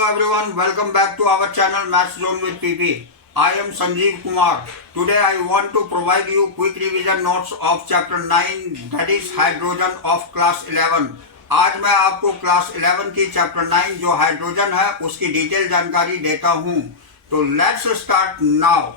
Hello everyone, welcome back to our channel Maths Zone with PP. I am Sanjeev Kumar. Today I want to provide you quick revision notes of chapter 9, that is hydrogen of class 11. आज मैं आपको class 11 की chapter 9 जो hydrogen है उसकी detail जानकारी देता हूँ. तो लेट्स स्टार्ट नाउ.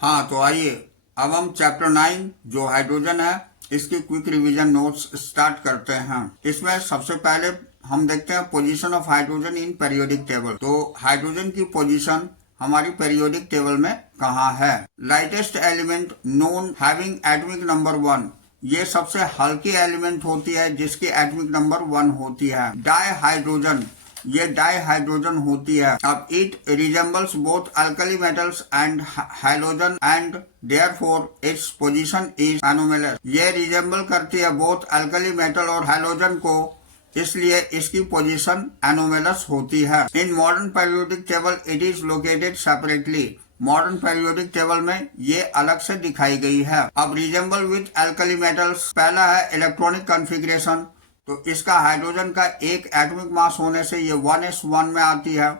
हाँ, तो आइए अब हम चैप्टर 9 जो हाइड्रोजन है इसकी क्विक रिवीजन नोट्स स्टार्ट करते हैं. इसमें सबसे पहले हम देखते हैं position of hydrogen in periodic table. तो हाइड्रोजन की पोजीशन हमारी पेरियोडिक टेबल में कहाँ है? Lightest element known having atomic number 1, ये सबसे हल्की एलिमेंट होती है जिसकी एटॉमिक नंबर 1 होती है. डाई हाइड्रोजन, ये डाई हाइड्रोजन होती है. अब it resembles both alkali metals and hydrogen and therefore its position is anomalous. ये रिजेंबल करती है बोथ अल्कली मेटल और हाइड्रोजन को, इसलिए इसकी पोजीशन एनोमलस होती है. In modern periodic table it is located separately. Modern periodic table में ये अलग से दिखाई गई है. अब रिजेंबल विद अल्कली मेटल्स, पहला है इलेक्ट्रॉनिक कॉन्फ़िगरेशन. तो इसका हाइड्रोजन का एक एटॉमिक मास होने से ये 1s1 में आती है.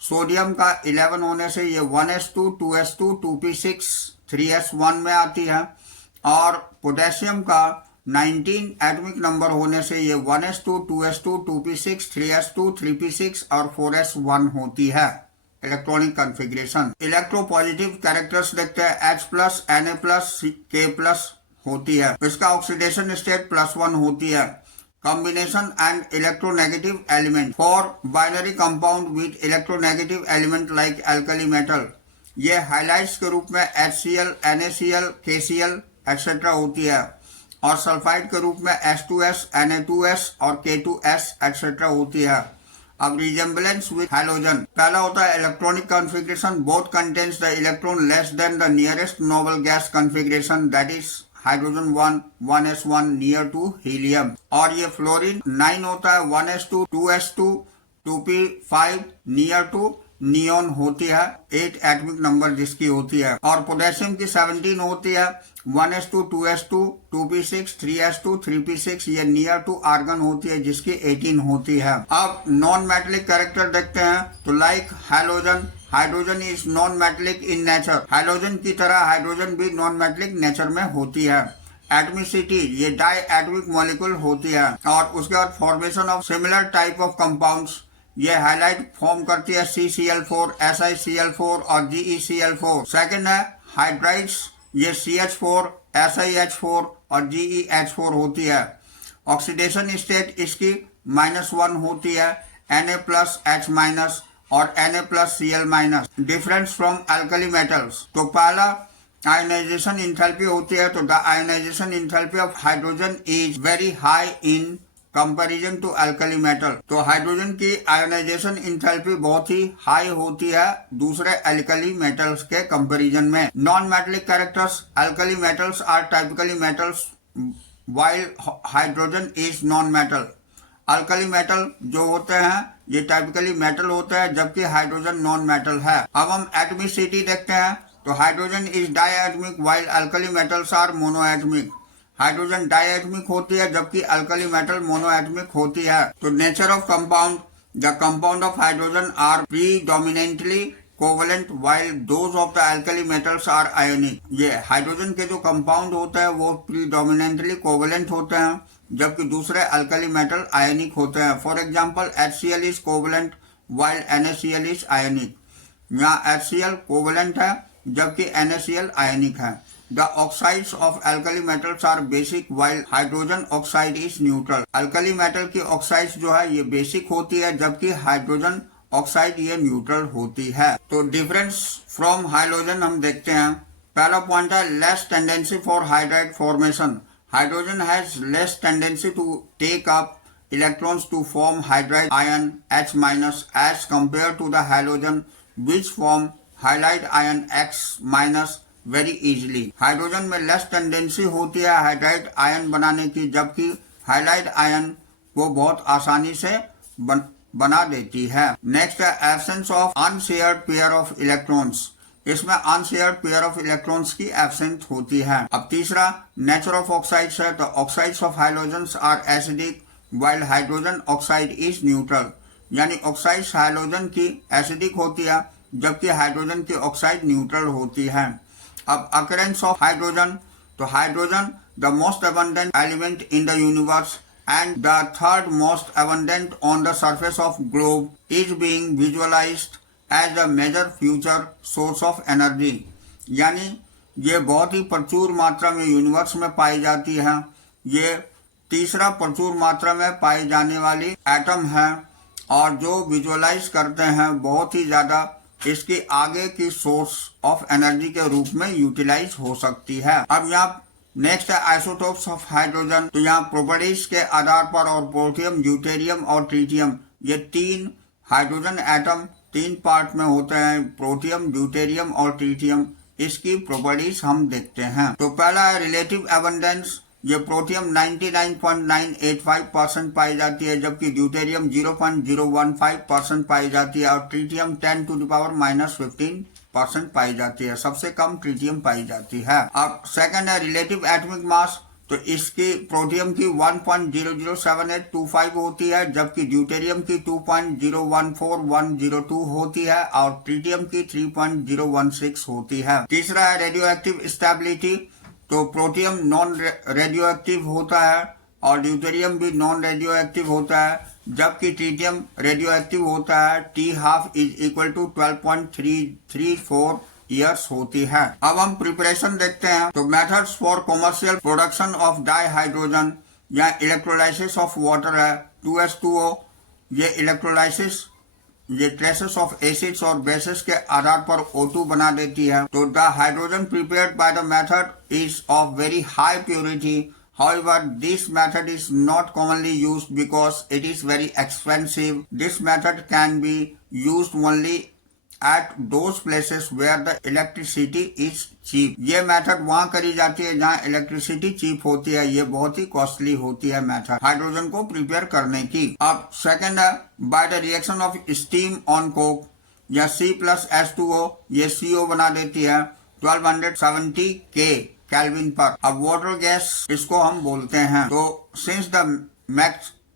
सोडियम का 11 होने से ये 1s2, 2s2, 2p6, 3s1 में आती है. और पोटेशियम का 19 एटॉमिक नंबर होने से ये 1s2, 2s2, 2p6, 3s2, 3p6 और 4s1 होती है. Electronic configuration. इलेक्ट्रोपॉजिटिव कैरेक्टर्स देखते हैं. H+, Na+, K+ होती है. इसका ऑक्सीडेशन स्टेट +1 होती है. Combination and electronegative element for binary compound with electronegative element like alkali metal, ये हाइलाइट्स के रूप में HCl, NaCl, KCl एक्सेट्रा होती है. और सल्फाइड के रूप में H2S, Na2S और K2S एक्सेट्रा होती है. अब रिजेंबलेंस विद हाइड्रोजन, पहला होता है electronic configuration. Both contains the electron less than the nearest noble gas configuration, that is hydrogen 1, 1s1 near to helium. और ये फ्लोरीन 9 होता है 1s2, 2s2, 2p5 near to neon होती है. 8 एटॉमिक नंबर जिसकी होती है. और पोटेशियम की 17 होती है 1s2, 2s2, 2p6, 3s2, 3p6, ये नियर टू आर्गन होती है जिसकी 18 होती है. अब नॉन मेटेलिक कैरेक्टर देखते हैं. तो like hydrogen, hydrogen is non metallic in nature. Hydrogen की तरह हाइड्रोजन भी नॉन मेटेलिक नेचर में होती है. एटमिसिटी, ये डाई एटॉमिक मॉलिक्यूल होती है. और उसके बाद formation of similar type of compounds, ये हाइलाइट फॉर्म करती है CCl4, SiCl4 और GeCl4. सेकंड है हाइड्राइड्स, ये CH4, SiH4 और GeH4 होती है. ऑक्सीडेशन स्टेट इसकी -1 होती है. Na+, H- और Na+, Cl-. Difference from alkali metals, तो पहला आयोनाइजेशन इंथैल्पी होती है. तो the ionisation enthalpy of hydrogen is very high in comparison to alkali metal. तो हाइड्रोजन की आयोनाइजेशन इंथैल्पी बहुत ही हाई होती है दूसरे अल्कली मेटल्स के कंपैरिजन में. Non metallic characters, alkali metals are typically metals while hydrogen is non metal. Alkali metal जो होते हैं ये टाइपिकली मेटल होते हैं जबकि हाइड्रोजन नॉन मेटल है. अब हम एटमिसिटी देखते हैं. तो hydrogen is diatomic while alkali metals are monoatomic. Hydrogen diatomic होती है जबकि अल्कली मेटल मोनोएटमिक होती है. तो nature of compound, the compound of hydrogen are predominantly covalent while those of the alkali metals are ionic. ये hydrogen के जो compound होते हैं वो प्रीडोमिनेंटली कोवेलेंट होते हैं जबकि दूसरे अल्कली मेटल आयनिक होते हैं. For example HCl is covalent while NaCl is आयनिक. यहाँ HCl कोवेलेंट है जबकि NaCl आयनिक है. The oxides of alkali metals are basic while hydrogen oxide is neutral. Alkali metal की ऑक्साइड्स जो है ये बेसिक होती है जबकि हाइड्रोजन ऑक्साइड ये न्यूट्रल होती है. तो डिफरेंस फ्रॉम हाइड्रोजन हम देखते हैं. पहला पॉइंट है less tendency for hydride formation. Hydrogen has less tendency to take up electrons to form hydride ion H- as compared to the halogen which form halide ion X- very easily. Hydrogen में less tendency होती है hydride ion बनाने की जबकि halide ion को बहुत आसानी से बना देती है. नेक्स्ट है absence of unshared pair of electrons. इसमें अनशेयर्ड पेयर ऑफ इलेक्ट्रॉन्स की एब्सेंट होती है. अब तीसरा नेचर ऑफ ऑक्साइड्स है. तो oxides of hydrogen are acidic while hydrogen oxide is neutral. यानी ऑक्साइड हाइड्रोजन की एसिडिक होती है जबकि हाइड्रोजन की ऑक्साइड न्यूट्रल होती है। अब अकरेंस ऑफ हाइड्रोजन, तो hydrogen the most abundant element in the universe and the third most abundant on the surface of globe is being visualized as a major future source of energy। यानी ये बहुत ही प्रचुर मात्रा में universe में पाई जाती है। ये तीसरा प्रचुर मात्रा में पाई जाने वाली एटम है और जो विजुअलाइज करते हैं बहुत ही ज्यादा इसके आगे की सोर्स ऑफ एनर्जी के रूप में यूटिलाइज हो सकती है। अब यहाँ नेक्स्ट है आइसोटोप्स ऑफ हाइड्रोजन। तो यहाँ प्रॉपर्टीज के आधार पर और प्रोटियम, ड्यूटेरियम और ट्रिटियम, ये तीन हाइड्रोजन एटम तीन पार्ट में होते हैं, प्रोटियम, ड्यूटेरियम और ट्रिटियम। इसकी प्रॉपर्टीज हम देखते हैं। तो पहला है रिलेटिव एबंडेंस। ये प्रोटियम 99.985% पाई जाती है जबकि ड्यूटेरियम 0.015% पाई जाती है और ट्रिटियम 10⁻⁻15% पाई जाती है। सबसे कम ट्रिटियम पाई जाती है। अब सेकंड है रिलेटिव एटॉमिक मास। तो इसकी प्रोटियम की 1.007825 होती है जबकि ड्यूटेरियम की 2.014102 होती है और ट्रिटियम की 3.016 होती है। तीसरा है रेडियो एक्टिव स्टेबिलिटी। तो प्रोटियम नॉन रेडियो एक्टिव होता है और ड्यूटेरियम भी नॉन रेडियो एक्टिव होता है जबकि ट्रिटियम रेडियो एक्टिव होता है। T12 = 12.334 ईयर्स होती है। अब हम प्रिपरेशन देखते हैं। तो methods for commercial production of di hydrogen या इलेक्ट्रोलाइसिस ऑफ वाटर है 2H2O। ये इलेक्ट्रोलाइसिस ये ट्रेसेस ऑफ एसिड्स और बेसिस के आधार पर O2 बना देती है। तो the hydrogen prepared by the method is of very high purity. However, this method is not commonly used because it is very expensive. This method can be used only at those places where the electricity is cheap। ये method वहाँ करी जाती है जहाँ electricity cheap होती है। ये बहुत ही कॉस्टली होती है मेथड हाइड्रोजन को प्रिपेयर करने की। अब सेकंड है by the reaction of steam on Coke या C+H2O। ये CO बना देती है 1270 K केल्विन पर। अब वाटर गैस इसको हम बोलते हैं। तो since the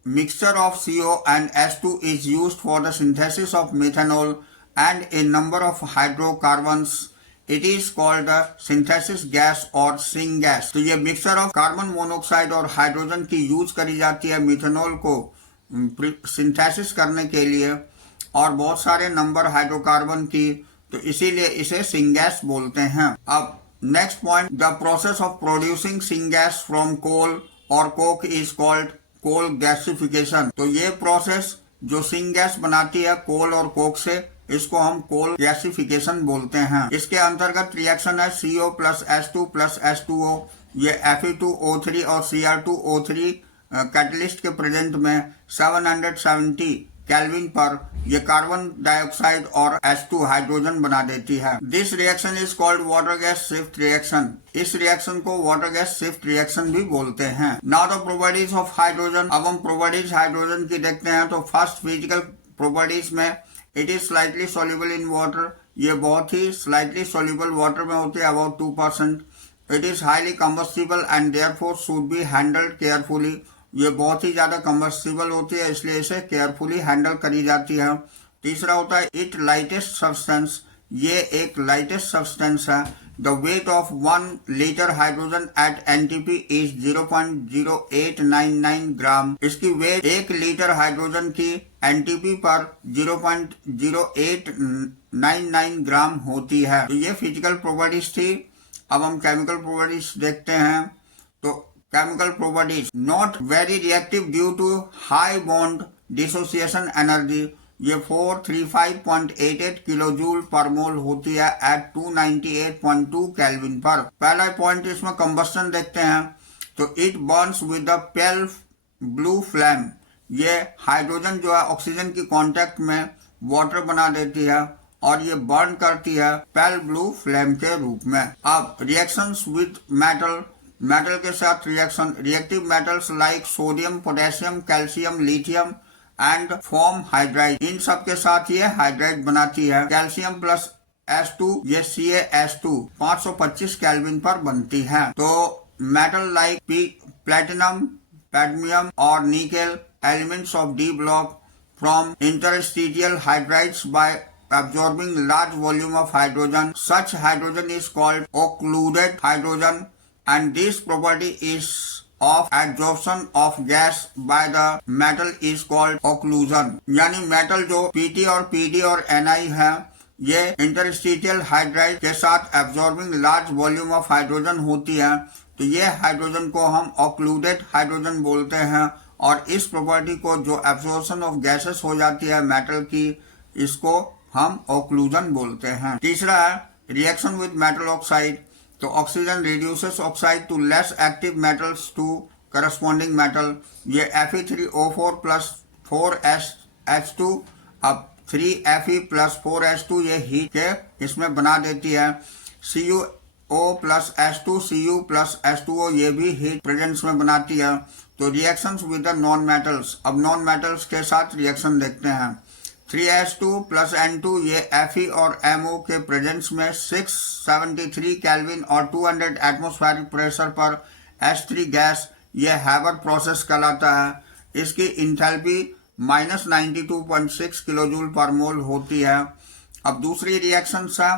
mixture of CO and H2 is used for the synthesis of methanol and a number of hydrocarbons, it is called the synthesis gas or syngas। तो ये mixture of carbon monoxide और hydrogen की use करी जाती है methanol को synthesis करने के लिए और बहुत सारे नंबर हाइड्रोकार्बन की, तो इसीलिए इसे सिंगैस बोलते हैं। अब next point, the process of producing syngas from coal और coke is called coal gasification. तो ये प्रोसेस जो सिंगैस बनाती है कोल और कोक से, इसको हम कोल गैसिफिकेशन बोलते हैं। इसके अंतर्गत रिएक्शन है CO + H2 + H2O। ये Fe2O3 और Cr2O3 कैटलिस्ट के प्रेजेंट में 770 केल्विन पर ये कार्बन डाइऑक्साइड और H2 हाइड्रोजन बना देती है। This reaction is called water gas shift reaction. इस रिएक्शन को वाटर गैस शिफ्ट रिएक्शन भी बोलते हैं। Now the properties of hydrogen. अब हम प्रॉपर्टीज हाइड्रोजन की देखते हैं। तो फर्स्ट फिजिकल प्रॉपर्टीज में it is slightly soluble in water. ये बहुत ही स्लाइटली सोल्यूबल वाटर में होते हैं, about 2%। It is highly combustible and therefore should be handled carefully. ये बहुत ही ज्यादा कंबस्टिबल होती है इसलिए इसे केयरफुली हैंडल करी जाती है। तीसरा होता है इट लाइटेस्ट सब्सटेंस। ये एक लाइटेस्ट सब्सटेंस है। The weight of 1 litre hydrogen at NTP is 0.0899 gram. इसकी वेट 1 लीटर हाइड्रोजन की NTP पर 0.0899 ग्राम होती है। तो ये फिजिकल प्रॉपर्टीज थी। अब हम केमिकल प्रॉपर्टीज देखते हैं। तो chemical properties, not very reactive due to high bond dissociation energy. ये 435.88 किलोजूल पर मोल होती है एट 298.2 केल्विन पर। पहला पॉइंट इसमें कंबस्टन देखते हैं। तो it Burns with the pale blue flame. ये हाइड्रोजन जो है ऑक्सीजन की कांटेक्ट में वाटर बना देती है और ये बर्न करती है पेल ब्लू फ्लेम के रूप में। अब रिएक्शंस विद मेटल, मेटल के साथ reaction, reactive metals like sodium, potassium, calcium, lithium and form hydride. इन सब के साथ ये हाइड्राइड बनाती है। कैल्शियम प्लस H2 ये CaH2 525 केल्विन पर बनती है। तो मेटल लाइक प्लेटिनम, कैडमियम और nickel elements of D block from interstitial hydrides by absorbing large volume of hydrogen. Such hydrogen is called occluded hydrogen, and this property is of adsorption of gas by the metal is called occlusion. यानी metal जो Pt और Pd और Ni है, ये interstitial hydride के साथ absorbing large volume of hydrogen होती है, तो ये हाइड्रोजन को हम ऑक्लूडेड हाइड्रोजन बोलते हैं। और इस प्रॉपर्टी को जो एब्जॉर्प्शन ऑफ गैसेस हो जाती है मेटल की, इसको हम ऑक्लूजन बोलते हैं। तीसरा है रिएक्शन विद मेटल ऑक्साइड। तो oxygen reduces oxide to less active metals to corresponding metal. ये Fe3O4 प्लस 4H2 अब 3Fe प्लस 4H2 ये हीट के इसमें बना देती है। CuO plus H2 Cu plus H2O ये भी हीट प्रेजेंस में बनाती है। तो reactions with the non metals, अब नॉन मेटल्स के साथ रिएक्शन देखते हैं। 3H2 प्लस N2 ये Fe और MO के प्रेजेंस में 673 केल्विन और 200 एटमॉस्फेरिक प्रेशर पर H3 गैस ये हैबर प्रोसेस कहलाता है। इसकी इंथैल्पी -92.6 किलोजूल पर मोल होती है। अब दूसरी रिएक्शन है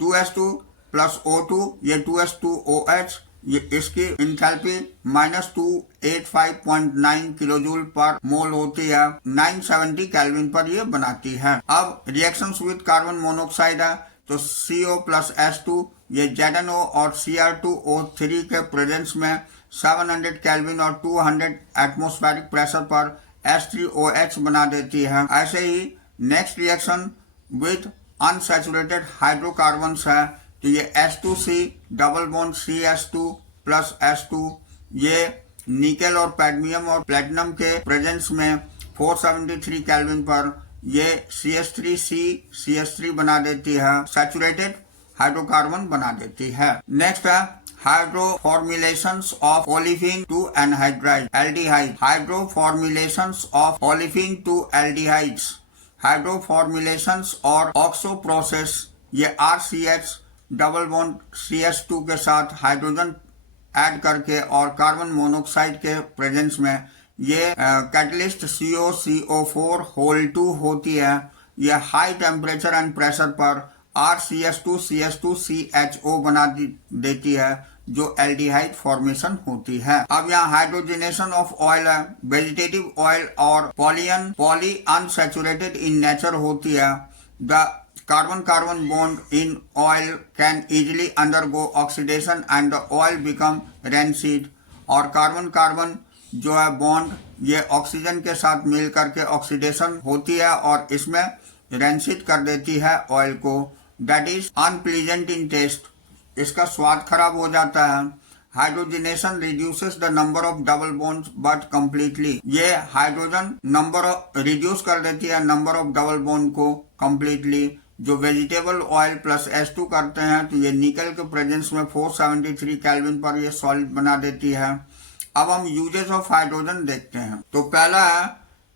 2H2 प्लस O2 ये 2H2OH, ये इसकी इंथैल्पी -285.9 किलोजूल पर मोल होती है, 970 केल्विन पर ये बनाती है। अब रिएक्शंस विद कार्बन मोनोऑक्साइड है, तो CO प्लस H2 ये ZNO और Cr2O3 के प्रेजेंस में 700 केल्विन और 200 एटमॉस्फेरिक प्रेशर पर H3OH बना देती है। ऐसे ही next reaction with unsaturated hydrocarbons है, तो ये H2C double bond CH2 plus H2 ये निकेल और पैडमियम और प्लेटिनम के प्रेजेंस में 473 केल्विन पर ये CH3C बना देती है, सैचुरेटेड हाइड्रोकार्बन बना देती है। नेक्स्ट है hydroformulations of olefin to anhydride aldehyde. Hydroformulations of olefin to aldehydes, hydroformulations और ऑक्सो प्रोसेस ये RCH डबल बॉन्ड CH2 के साथ हाइड्रोजन ऐड करके और कार्बन मोनोऑक्साइड के प्रेजेंस में ये कैटलिस्ट COCO4 होल 2 होती है। ये हाई टेम्परेचर एंड प्रेशर पर RCH2CH2CHO बना देती है, जो एल्डिहाइड फॉर्मेशन होती है। अब यहाँ हाइड्रोजनेशन ऑफ ऑयल है, वेजिटेटिव ऑयल और पॉली अनसैचुरेटेड इन नेचर होती है। The carbon-carbon bond in oil can easily undergo oxidation and the oil become rancid। और कार्बन-कार्बन जो है बॉन्ड ये ऑक्सीजन के साथ मिल करके ऑक्सीडेशन होती है और इसमें रेंसिड कर देती है ऑयल को। That is unpleasant in taste, इसका स्वाद खराब हो जाता है। Hydrogenation reduces the number of double bonds but completely, ये हाइड्रोजन नंबर रिड्यूस कर देती है नंबर ऑफ डबल बॉन्ड को कंप्लीटली। जो वेजिटेबल ऑयल प्लस H2 करते हैं, तो ये निकल के प्रेजेंस में 473 केल्विन पर ये सॉलिड बना देती है। अब हम यूजेस ऑफ हाइड्रोजन देखते हैं। तो पहला है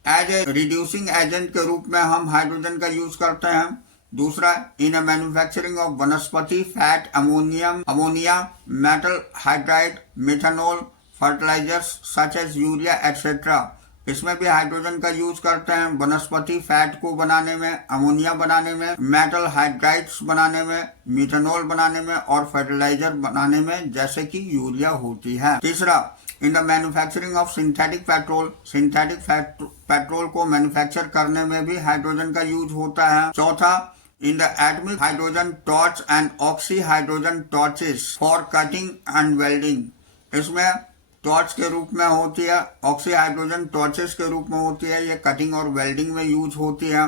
एज ए रिड्यूसिंग एजेंट के रूप में हम हाइड्रोजन का यूज करते हैं। दूसरा, in a manufacturing of vanaspati fat, ammonia, metal hydride, methanol, fertilisers such as urea etcetera, इसमें भी हाइड्रोजन का यूज करते हैं। वनस्पति फैट को बनाने में, अमोनिया बनाने में, मेटल हाइड्राइड्स बनाने में, मिथेनॉल बनाने में और फर्टिलाइजर बनाने में, जैसे कि यूरिया होती है। तीसरा, in the manufacturing of synthetic petrol, synthetic petrol को मैन्युफैक्चर करने में भी हाइड्रोजन का यूज होता है। चौथा, in the atomic hydrogen torch and oxy hydrogen torches for cutting and welding, इसमें टॉर्च के रूप में होती है, ऑक्सी हाइड्रोजन टॉर्चेस के रूप में होती है, ये कटिंग और वेल्डिंग में यूज होती है।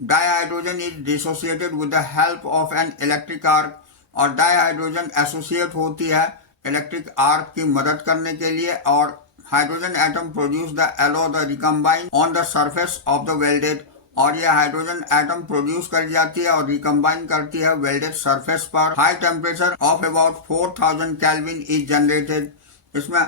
Dihydrogen is dissociated with the help of an electric arc, और डाईहाइड्रोजन एसोसिएट होती है इलेक्ट्रिक आर्क की मदद करने के लिए। और hydrogen atom produce the yellow the recombine on the surface of the welded, और यह हाइड्रोजन एटम प्रोड्यूस कर जाती है और रिकम्बाइन करती है वेल्डेड सरफेस पर। High temperature of about 4000 kelvin is generated, इसमें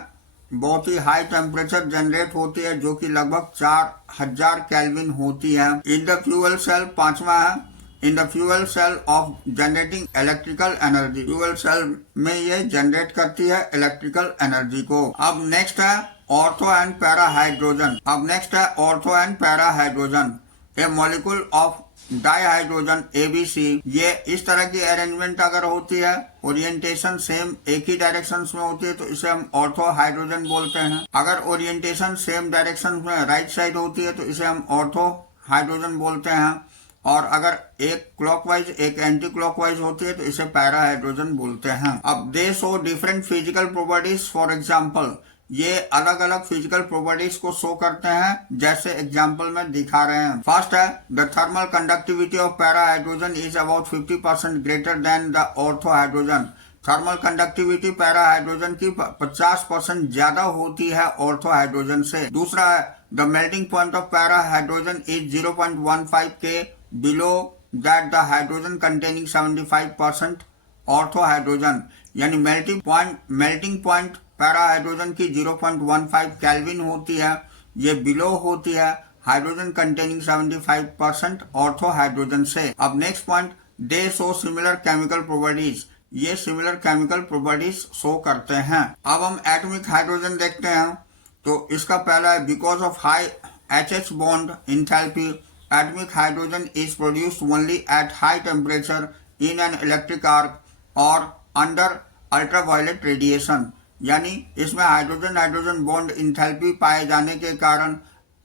बहुत ही हाई टेम्परेचर जनरेट होती है जो कि लगभग 4000 केल्विन होती है। इन द फ्यूल सेल, पांचवा है, in the fuel cell of generating electrical energy, fuel cell में ये जनरेट करती है इलेक्ट्रिकल एनर्जी को। अब नेक्स्ट है ऑर्थो एंड पैरा हाइड्रोजन। अब नेक्स्ट है ortho and para hydrogen. A molecule of dihydrogen ABC, ये इस तरह की अरेंजमेंट अगर होती है, ओरिएंटेशन सेम एक ही डायरेक्शन में होती है, तो इसे हम ऑर्थो हाइड्रोजन बोलते हैं। अगर ओरिएंटेशन सेम डायरेक्शन में राइट साइड होती है तो इसे हम ऑर्थो हाइड्रोजन बोलते हैं। और अगर एक क्लॉकवाइज एक एंटी क्लॉकवाइज होती है तो इसे पैरा हाइड्रोजन बोलते हैं। अब दे show different physical properties. For example, ये अलग अलग फिजिकल प्रॉपर्टीज को शो करते हैं, जैसे एग्जांपल में दिखा रहे हैं। फर्स्ट है the thermal conductivity of para hydrogen is about 50% greater than the ortho hydrogen. Thermal conductivity para hydrogen की 50% ज्यादा होती है ऑर्थो हाइड्रोजन से। दूसरा है the melting point of para hydrogen is 0.15 के below that the hydrogen containing 75% ortho hydrogen. यानी melting point para hydrogen की 0.15 केल्विन होती है, ये बिलो होती है हाइड्रोजन कंटेनिंग 75% ऑर्थो हाइड्रोजन से। अब नेक्स्ट पॉइंट, दे शो सिमिलर केमिकल प्रॉपर्टीज। ये सिमिलर केमिकल प्रॉपर्टीज शो करते हैं। अब हम एटॉमिक हाइड्रोजन देखते हैं। तो इसका पहला है because of high HH bond enthalpy, atomic hydrogen is produced only at high temperature in an electric arc or under ultraviolet radiation। यानी इसमें हाइड्रोजन बॉन्ड इंथैल्पी पाए जाने के कारण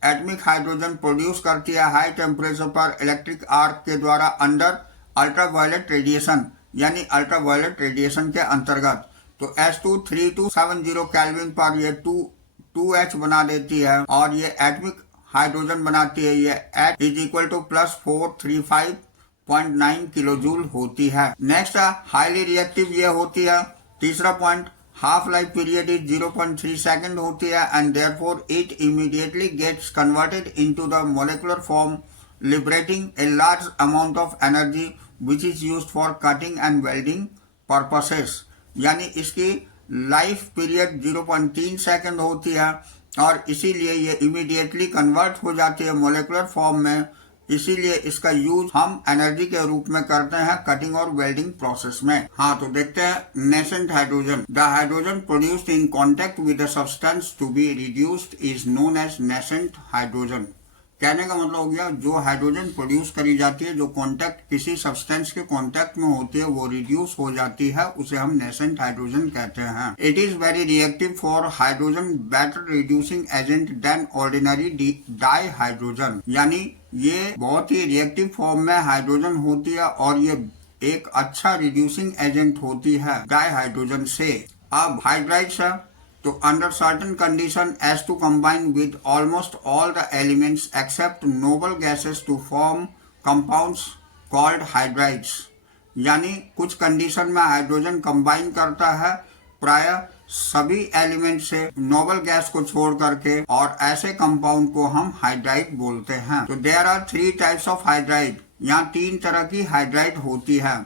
एटॉमिक हाइड्रोजन प्रोड्यूस करती है हाई टेम्परेचर पर इलेक्ट्रिक आर्क के द्वारा अंडर अल्ट्रावायलेट रेडिएशन, यानी अल्ट्रावायलेट रेडिएशन के अंतर्गत। तो S23270 केल्विन पर ये 2H बना देती है और ये एटॉमिक हाइड्रोजन बनाती है। ये H is equal to +435.9 kilo joule होती है। नेक्स्ट है हाईली रिएक्टिव ये होती है। तीसरा point, half life period is 0.3 second होती है and therefore it immediately gets converted into the molecular form, liberating a large amount of energy which is used for cutting and welding purposes. यानी इसकी life period 0.3 second होती है और इसीलिए ये immediately convert हो जाती है मोलिकुलर फॉर्म में, इसीलिए इसका यूज हम एनर्जी के रूप में करते हैं कटिंग और वेल्डिंग प्रोसेस में। हाँ, तो देखते हैं nascent hydrogen. The hydrogen produced in contact with the substance to be reduced is known as nascent hydrogen. कहने का मतलब हो गया जो हाइड्रोजन प्रोड्यूस करी जाती है, जो कांटेक्ट किसी सब्सटेंस के कांटेक्ट में होती है, वो रिड्यूस हो जाती है, उसे हम नेसेंट हाइड्रोजन कहते हैं। It is very reactive for hydrogen, better reducing agent then ordinary di hydrogen. यानी ये बहुत ही रिएक्टिव फॉर्म में हाइड्रोजन होती है और ये एक अच्छा रिड्यूसिंग एजेंट होती है डाई हाइड्रोजन से। अब हाइड्राइड्स है, तो under certain condition S2 combine with almost all the elements except noble gases to form compounds called hydrides। यानी कुछ कंडीशन में हाइड्रोजन कंबाइन करता है प्राय सभी एलिमेंट से नोबल गैस को छोड़ करके, और ऐसे कंपाउंड को हम हाइड्राइड बोलते हैं। तो there are 3 types of hydride. यहाँ 3 तरह की हाइड्राइड होती है।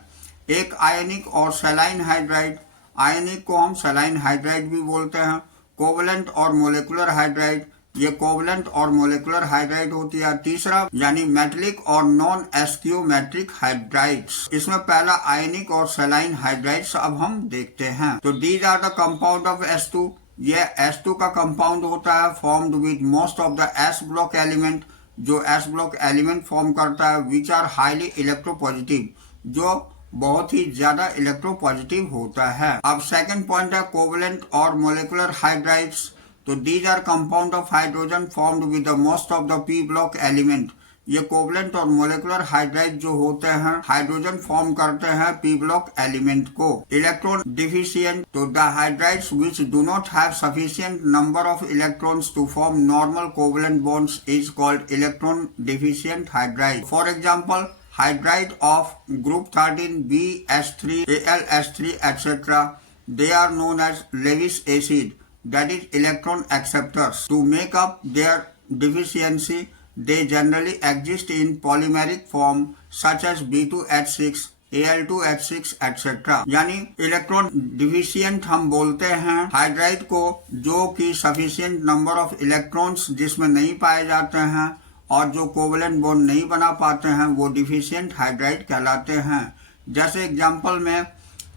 एक आयनिक और सैलाइन हाइड्राइड। आयनिक को हम सैलाइन हाइड्राइड भी बोलते हैं। कोवलेंट और मोलिकुलर हाइड्राइड, ये कोवलेंट और मोलिकुलर हाइड्राइड होती है। तीसरा यानी मेटलिक और नॉन एस्टियोमेट्रिक हाइड्राइड्स। इसमें पहला आयनिक और सैलाइन हाइड्राइड्स अब हम देखते हैं। तो these are the compound of S2। ये S2 का कंपाउंड होता है formed with most of the S block element, जो S ब्लॉक एलिमेंट फॉर्म करता है, विच आर हाईली इलेक्ट्रोपॉजिटिव, जो बहुत ही ज्यादा इलेक्ट्रोपॉजिटिव होता है। अब सेकंड पॉइंट है कोवलेंट और मोलिकुलर हाइड्राइड्स। तो these are compound of hydrogen formed with the most of the P block element. ये कोवलेंट और मोलिकुलर हाइड्राइड जो होते हैं हाइड्रोजन फॉर्म करते हैं P ब्लॉक एलिमेंट को। इलेक्ट्रॉन डिफिशिएंट, तो the hydrides which do not have sufficient number of electrons to form normal covalent bonds is called electron deficient hydride. For example, hydride of group 13BH3, AlH3, etc. They are known as Lewis acid, that is electron acceptors. To make up their deficiency, they generally exist in polymeric form such as B2H6, Al2H6, etc. यानी electron deficient हम बोलते हैं hydride को, जो कि sufficient number of electrons जिसमें नहीं पाए जाते हैं और जो कोवलेंट बॉन्ड नहीं बना पाते हैं, वो डिफिशिएंट हाइड्राइड कहलाते हैं। जैसे एग्जांपल में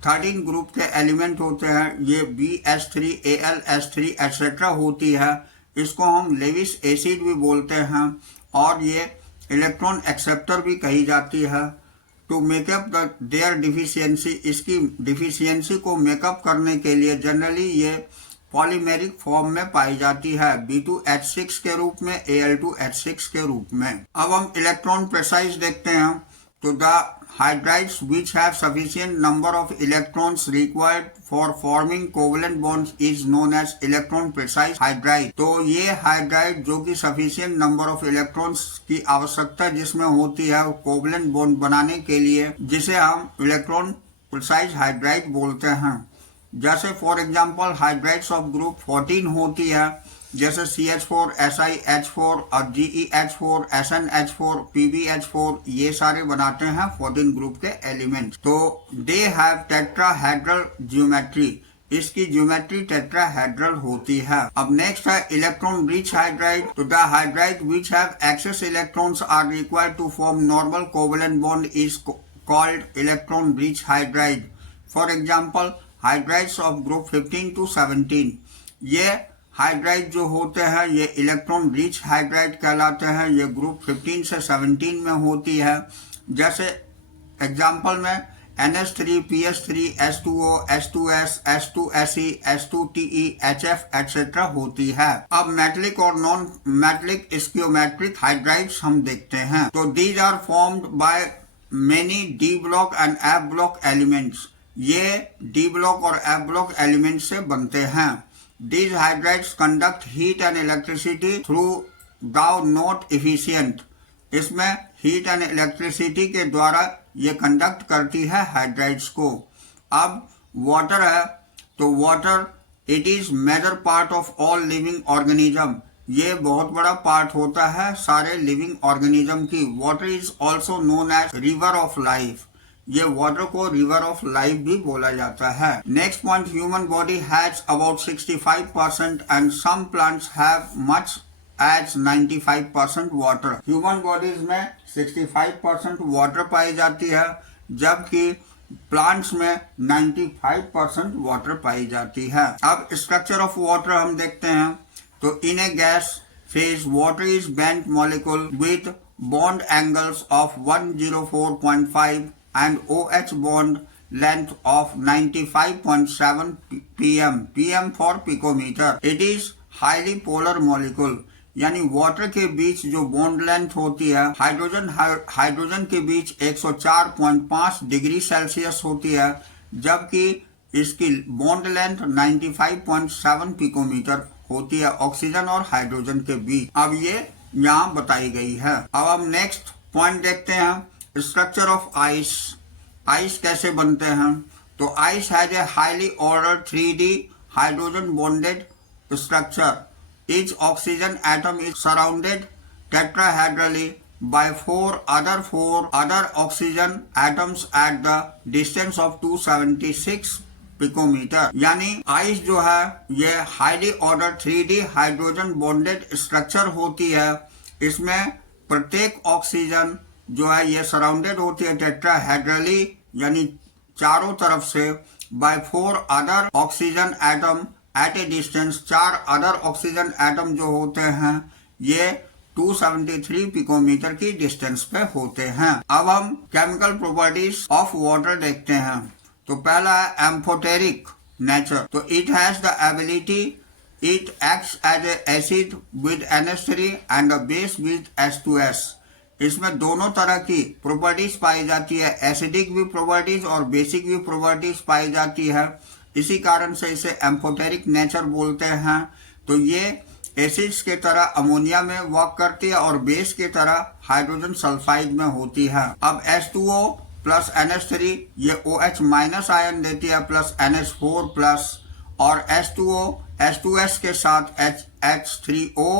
13 ग्रुप के एलिमेंट होते हैं, ये BH3, AlS3 एक्सेट्रा होती है। इसको हम लेविस एसिड भी बोलते हैं और ये इलेक्ट्रॉन एक्सेप्टर भी कही जाती है। टू मेकअप देयर डिफिशियंसी, इसकी डिफिशियंसी को मेकअप करने के लिए जनरली ये पॉलीमेरिक फॉर्म में पाई जाती है, B2H6 के रूप में, Al2H6 के रूप में। अब हम इलेक्ट्रॉन प्रेसाइज देखते हैं। तो the hydrides which have sufficient number of electrons required for forming covalent bonds is known as electron precise hydride. तो ये हाइड्राइड जो कि सफिशिएंट नंबर ऑफ इलेक्ट्रॉन्स की आवश्यकता जिसमें होती है कोवेलेंट बॉन्ड बनाने के लिए, जिसे हम इलेक्ट्रॉन प्रेसाइज हाइड्राइड बोलते हैं। जैसे for example hydrides of group 14 होती है, जैसे CH4, SiH4 और GeH4, SnH4, PbH4, ये सारे बनाते हैं 14 ग्रुप के एलिमेंट। तो दे हैव टेट्राहेड्रल ज्योमेट्री, इसकी ज्योमेट्री टेट्राहेड्रल होती है। अब नेक्स्ट है इलेक्ट्रॉन रिच हाइड्राइड। तो the hydride which have excess electrons are required to form normal covalent bond is called electron rich hydride. For example hydrides of group 15 to 17, ये hydride जो होते हैं ये इलेक्ट्रॉन रिच हाइड्राइड कहलाते हैं। ये group 15 से 17 में होती है। जैसे एग्जाम्पल में NH3, PH3, S2O, S2S, S2Se, S2Te, HF etcetera होती है। अब मेटलिक और नॉन मेटलिक स्कियोमेट्रिक हाइड्राइड्स हम देखते हैं। तो these are formed by many D block and F block elements, ये D ब्लॉक और F ब्लॉक एलिमेंट से बनते हैं। These hydrides conduct heat and electricity through thou not efficient, इसमें हीट एंड इलेक्ट्रिसिटी के द्वारा ये कंडक्ट करती है हाइड्राइड्स को। अब वाटर है, तो water it is major part of all living organism, ये बहुत बड़ा पार्ट होता है सारे लिविंग ऑर्गेनिज्म की। Water is also known as river of life, ये वाटर को रिवर ऑफ लाइफ भी बोला जाता है। Next point, human body has about 65% and some plants have much as 95% water. Human bodies में 65% वाटर पाई जाती है, जबकि प्लांट्स में 95% वाटर पाई जाती है। अब स्ट्रक्चर ऑफ वाटर हम देखते हैं। तो in a gas phase water is bent molecule with bond angles of 104.5 and OH bond length of 95.7 pm for picometer. It is highly polar molecule, यानी वाटर के बीच जो बॉन्ड लेंथ होती है hydrogen के बीच 104.5 डिग्री सेल्सियस होती है, जबकि इसकी बॉन्ड लेंथ 95.7 पिकोमीटर होती है ऑक्सीजन और हाइड्रोजन के बीच। अब ये यहाँ बताई गई है। अब हम नेक्स्ट पॉइंट देखते हैं, स्ट्रक्चर ऑफ आइस। आइस कैसे बनते हैं? तो ice has a highly ordered 3D hydrogen bonded structure. Each oxygen atom is surrounded tetrahedrally by four other oxygen atoms at the distance of 276 picometre. यानी ice जो है ये highly order 3D hydrogen bonded structure होती है। इसमें प्रत्येक oxygen जो है ये सराउंडेड होती है टेट्राहेड्रली, यानी चारों तरफ से, by 4 other oxygen atom at a distance. 4 other oxygen atom जो होते हैं ये 273 पिकोमीटर की डिस्टेंस पे होते हैं। अब हम केमिकल प्रॉपर्टीज ऑफ वाटर देखते हैं। तो पहला है एम्फोटेरिक नेचर। तो it has the ability, it acts as a acid with NH3 and a base with H2S। इसमें दोनों तरह की प्रॉपर्टीज पाई जाती है, एसिडिक भी प्रॉपर्टीज और बेसिक भी प्रॉपर्टीज पाई जाती है। इसी कारण से इसे एम्फोटेरिक नेचर बोलते हैं। तो ये एसिड्स के तरह अमोनिया में वर्क करती है और बेस के तरह हाइड्रोजन सल्फाइड में होती है। अब H2O प्लस NH3 ये OH माइनस आयन देती है प्लस NH4 प्लस, और H2O H2S के साथ H3O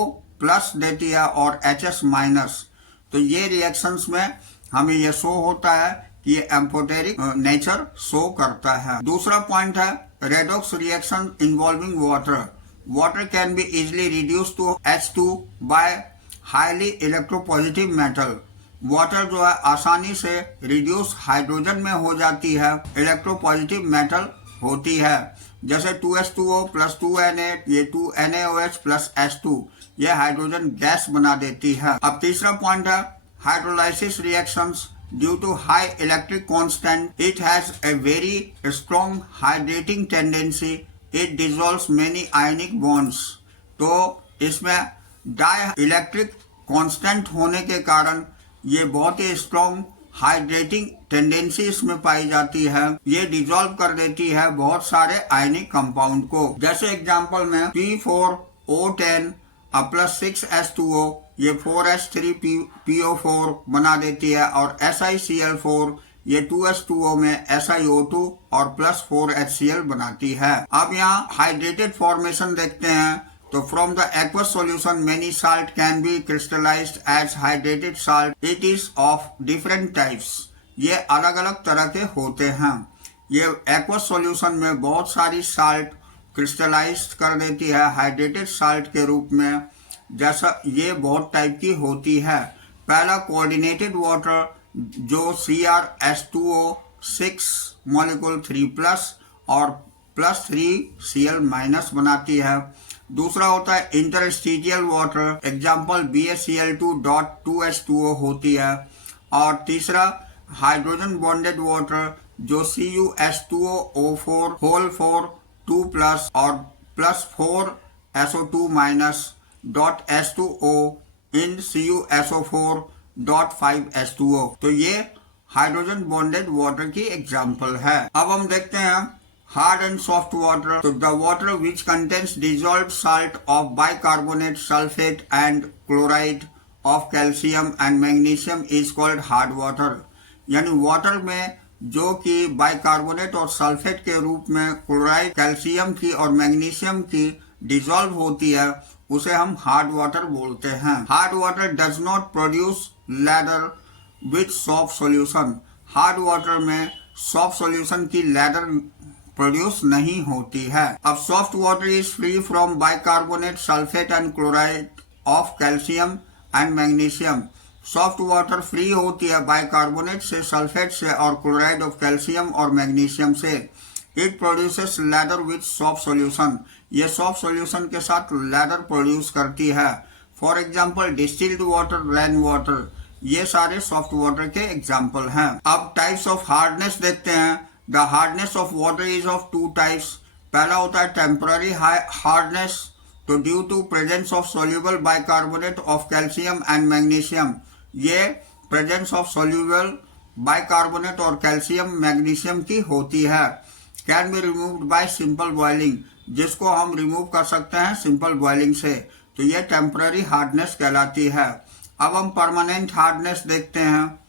प्लस देती है और HS माइनस। तो ये रिएक्शंस में हमें ये शो होता है कि ये एम्फोटेरिक नेचर शो करता है। दूसरा पॉइंट है redox reaction involving water. Water can be easily reduce to H2 by highly electropositive metal. वाटर जो है आसानी से रिड्यूस हाइड्रोजन में हो जाती है, इलेक्ट्रोपॉजिटिव मेटल होती है। जैसे 2H2O प्लस 2Na, ये 2NaOH प्लस H2, ये हाइड्रोजन गैस बना देती है। अब तीसरा पॉइंट है hydrolysis reactions. Due to high electric constant it has a very strong hydrating tendency, it dissolves many ionic bonds. तो इसमें डाई इलेक्ट्रिक कांस्टेंट होने के कारण ये बहुत ही स्ट्रॉन्ग हाइड्रेटिंग टेंडेंसी इसमें पाई जाती है, ये डिसॉल्व कर देती है बहुत सारे आयनिक कंपाउंड को। जैसे एग्जांपल में P4O10 प्लस 6H2O, ये 4H3PO4 बना देती है, और SiCl4 ये 2H2O में SiO2 और प्लस 4HCl बनाती है। अब यहाँ हाइड्रेटेड फॉर्मेशन देखते हैं, तो from the aqueous solution many salt can be crystallized as hydrated salt. It is of different types. ये अलग अलग तरह के होते हैं। ये aqueous solution में बहुत सारी साल्ट क्रिस्टलाइज कर देती है हाइड्रेटेड साल्ट के रूप में। जैसा ये बहुत टाइप की होती है। पहला कोऑर्डिनेटेड वाटर जो CrH2O 6 मॉलिक्यूल 3+ और प्लस 3Cl- बनाती है। दूसरा होता है इंटरस्टिशियल वाटर, एग्जाम्पल BaCl2.2H2O होती है। और तीसरा हाइड्रोजन बॉन्डेड वाटर जो CuH2O4 होल 4 2+ और प्लस 4SO2- .H2O इन CuSO4.5H2O। तो ये हाइड्रोजन बॉन्डेड वाटर की एग्जाम्पल है। अब हम देखते हैं हार्ड एंड सॉफ्ट वाटर। तो the water which contains dissolved salt of bicarbonate, sulphate and chloride of calcium and magnesium is called hard water. यानी वाटर में जो कि बाइकार्बोनेट और सल्फेट के रूप में क्लोराइड, कैल्शियम की और मैग्नीशियम की डिजॉल्व होती है, उसे हम हार्ड वाटर बोलते हैं। Hard water does not produce ladder with soft solution. Hard water में सॉफ्ट सॉल्यूशन की लैडर प्रोड्यूस नहीं होती है। अब soft water is free from bicarbonate, sulphate and chloride of calcium and magnesium. Soft water free होती है bicarbonate से, sulphate से और क्लोराइड ऑफ कैल्शियम और मैग्नीशियम से। It produces ladder with soft solution. ये सॉफ्ट सॉल्यूशन के साथ लैडर प्रोड्यूस करती है। For example distilled water, rain water, ये सारे सॉफ्ट वाटर के एग्जाम्पल हैं। अब टाइप्स ऑफ हार्डनेस देखते हैं। The hardness of water is of 2 types. पहला होता है टेम्पररी हार्डनेस। तो due to presence of soluble bicarbonate of calcium and magnesium, ये प्रेजेंस ऑफ सोल्यूबल बाइकार्बोनेट और कैल्शियम मैग्नीशियम की होती है। Can be removed by simple boiling, जिसको हम रिमूव कर सकते हैं सिंपल बॉइलिंग से। तो ये टेम्पररी हार्डनेस कहलाती है। अब हम परमानेंट हार्डनेस देखते हैं।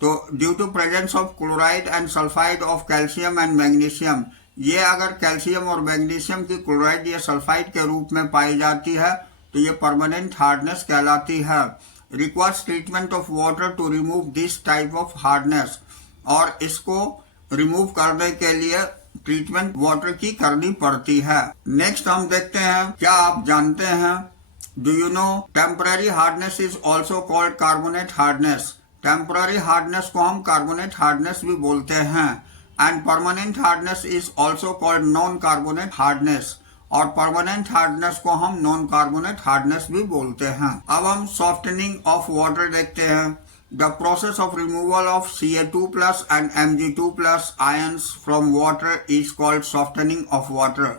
तो due to presence of chloride and sulphide of calcium and magnesium, ये अगर कैल्शियम और मैग्नीशियम की क्लोराइड या सल्फाइड के रूप में पाई जाती है तो ये परमानेंट हार्डनेस कहलाती है। Requires treatment of water to remove this type of hardness, और इसको रिमूव करने के लिए ट्रीटमेंट वाटर की करनी पड़ती है। नेक्स्ट हम देखते हैं, क्या आप जानते हैं, do you know temporary hardness is also called carbonate hardness. Temporary hardness को हम कार्बोनेट हार्डनेस भी बोलते हैं। And permanent hardness is also called non carbonate hardness, और परमानेंट हार्डनेस को हम नॉन कार्बोनेट हार्डनेस भी बोलते हैं। अब हम सॉफ्टनिंग ऑफ वाटर देखते हैं। The process of removal of Ca2+ and Mg2+ ions from water is called softening of water।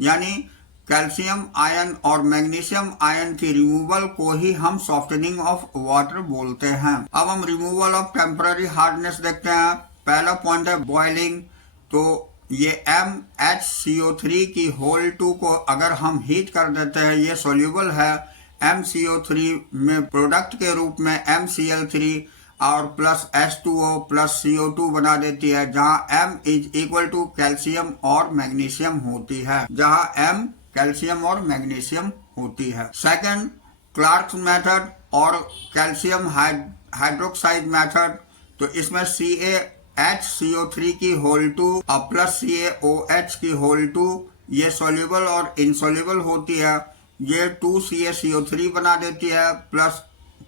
यानी कैल्शियम आयन और मैग्नीशियम आयन की रिमूवल को ही हम सॉफ्टनिंग ऑफ वाटर बोलते हैं। अब हम रिमूवल ऑफ टेम्पररी हार्डनेस देखते हैं। पहला पॉइंट है बॉइलिंग। तो ये MHCO3 की होल 2 को अगर हम हीट कर देते हैं, ये सोल्यूबल है MCO3 में, प्रोडक्ट के रूप में MCl3 और प्लस H2O प्लस CO2 बना देती है, जहां M is equal to calcium और मैग्नीशियम होती है, जहां M कैल्शियम और मैग्नीशियम होती है। सेकंड, क्लार्क्स मेथड और कैल्शियम हाइड्रोक्साइड मेथड। तो इसमें CaHCO3 की होल 2 और प्लस CaOH की होल 2 ये सोल्यूबल और इनसोल्यूबल होती है। ये 2CaCO3 बना देती है प्लस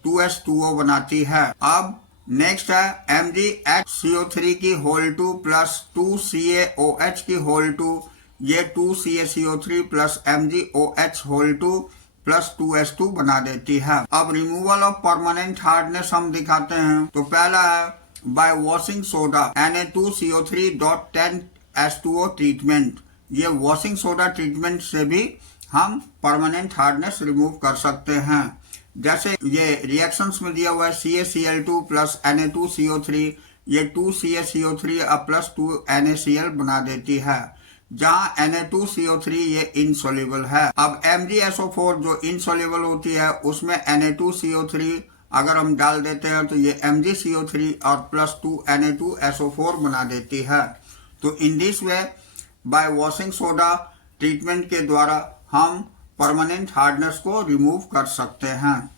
2H2O बनाती है। अब नेक्स्ट है MgHCO3 की होल 2 प्लस 2CaOH की होल 2, ये 2CaCO3 plus MgOH whole 2 plus 2H2 बना देती है। अब रिमूवल ऑफ परमानेंट हार्डनेस हम दिखाते हैं। तो पहला है bye washing soda Na2CO3.10H2O treatment. ये वॉशिंग सोडा ट्रीटमेंट से भी हम परमानेंट हार्डनेस रिमूव कर सकते हैं। जैसे ये रिएक्शंस में दिया हुआ है CaCl2 प्लस Na2CO3, ये 2CaCO3 प्लस 2NaCl बना देती है, जहां Na2CO3 ये इनसोल्यूबल है। अब MgSO4 जो इनसोल्यूबल होती है उसमें Na2CO3 अगर हम डाल देते हैं तो ये MgCO3 और प्लस 2 Na2SO4 बना देती है। तो in this way by washing soda treatment के द्वारा हम परमानेंट हार्डनेस को रिमूव कर सकते हैं।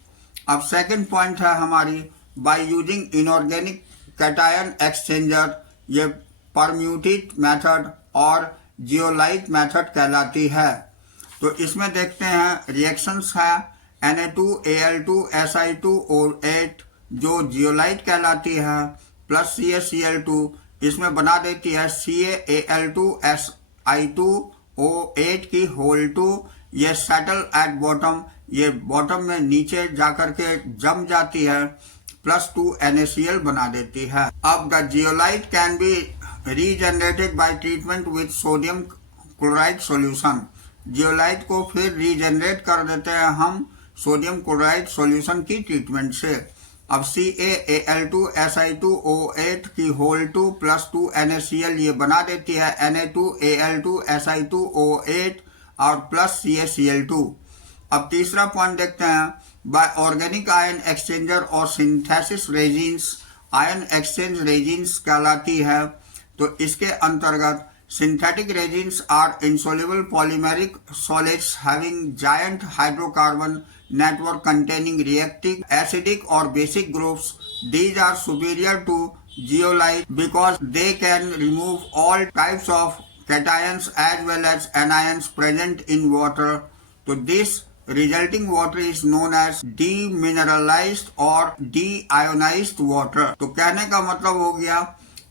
अब सेकंड पॉइंट है हमारी by using inorganic cation exchanger, ये परम्यूटेट मेथड और जियोलाइट मेथड कहलाती है। तो इसमें देखते हैं रिएक्शंस है Na2Al2Si2O8 जो जियोलाइट कहलाती है, प्लस CaCl2 इसमें बना देती है CaAl2Si2O8 की होल 2, ये सेटल एट बॉटम, ये बॉटम में नीचे जाकर के जम जाती है, प्लस 2 NaCl बना देती है। अब the zeolite can be regenerated bye treatment with sodium chloride solution. Zeolite को फिर रीजनरेट कर देते हैं हम सोडियम क्लोराइड सॉल्यूशन की ट्रीटमेंट से। अब CaAl2Si2O8 की होल 2 प्लस 2 NaCl ये बना देती है Na2Al2Si2O8 और प्लस CaCl2। अब तीसरा पॉइंट देखते हैं बाय ऑर्गेनिक आयन एक्सचेंजर और synthesis resins, ion exchange resins कहलाती है। तो इसके अंतर्गत synthetic resins are insoluble polymeric solids having giant hydrocarbon network containing reactive acidic or basic groups. These are superior to zeolite because they can remove all types of cations as well as anions present in water. So this resulting water is known as demineralized or deionized water. तो कहने का मतलब हो गया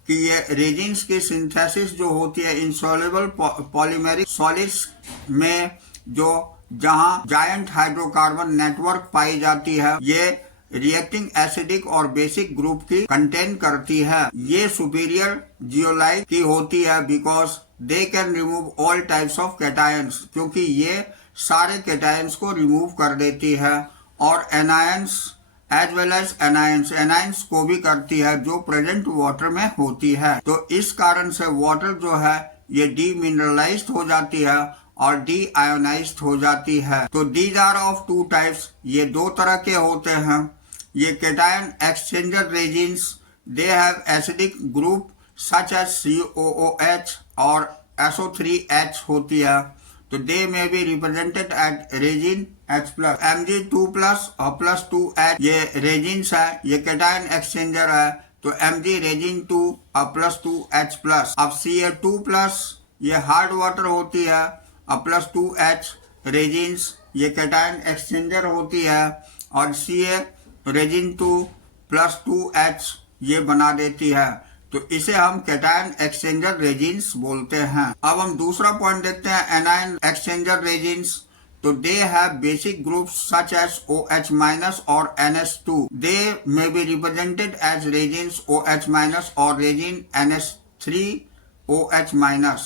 कि ये resins की synthesis जो होती है इंसोल्यूबल पॉलीमेरिक सॉलिड्स में, जो जहां जायंट हाइड्रोकार्बन नेटवर्क पाई जाती है, ये रिएक्टिंग एसिडिक और बेसिक ग्रुप की कंटेन करती है। ये सुपीरियर जियोलाइट की होती है because they can remove all types of cations, क्योंकि ये सारे कैटायंस को रिमूव कर देती है, और anions as well as anions को भी करती है जो प्रेजेंट वाटर में होती है। तो इस कारण से वाटर जो है ये डीमिनरलाइज्ड हो जाती है और डीआयोनाइज्ड हो जाती है। तो these are of two types, ये दो तरह के होते हैं। ये cation exchanger resins, they have acidic group such as COOH और SO3H होती है। तो they may be represented at resin H+, Mg2+ और प्लस 2H ये रेजिन्स है, ये कैटायन एक्सचेंजर है। तो Mg रेजिन 2 और प्लस 2H+। अब Ca2+ ये हार्ड वाटर होती है और प्लस 2H रेजिन्स ये कैटायन एक्सचेंजर होती है, और Ca रेजिन 2 प्लस 2H ये बना देती है। तो इसे हम कैटायन एक्सचेंजर रेजिन्स बोलते हैं। अब हम दूसरा पॉइंट देखते हैं एनायन एक्सचेंजर रेजिन्स। तो they have basic groups such as OH- और NH2। They may be represented as resins OH- और रेजिन NH3OH-।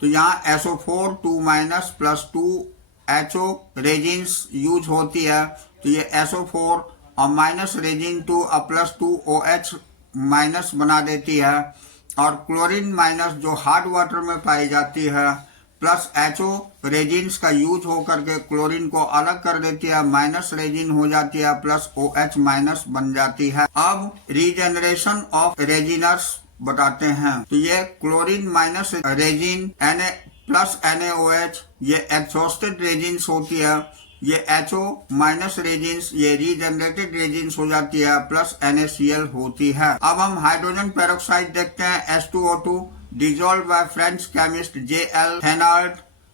तो यहाँ SO4 2- plus 2HO resins use होती है। तो ये SO4 और माइनस रेजिन 2 और प्लस 2OH- बना देती है, और क्लोरीन माइनस जो हार्ड वाटर में पाई जाती है, प्लस HO रेजिन्स का यूज होकर के क्लोरीन को अलग कर देती है, माइनस रेजिन हो जाती है, प्लस OH- बन जाती है। अब रीजनरेशन ऑफ रेजिनर्स बताते हैं। तो ये chlorine minus resin plus NaOH ये एग्जॉस्टेड रेजिन्स होती है। ये HO- रेजिन्स ये रीजनरेटेड रेजिन्स हो जाती है, प्लस NaCl होती है। अब हम हाइड्रोजन पेरोक्साइड देखते हैं H2O2 dissolve by French chemist JL थेनार्ड।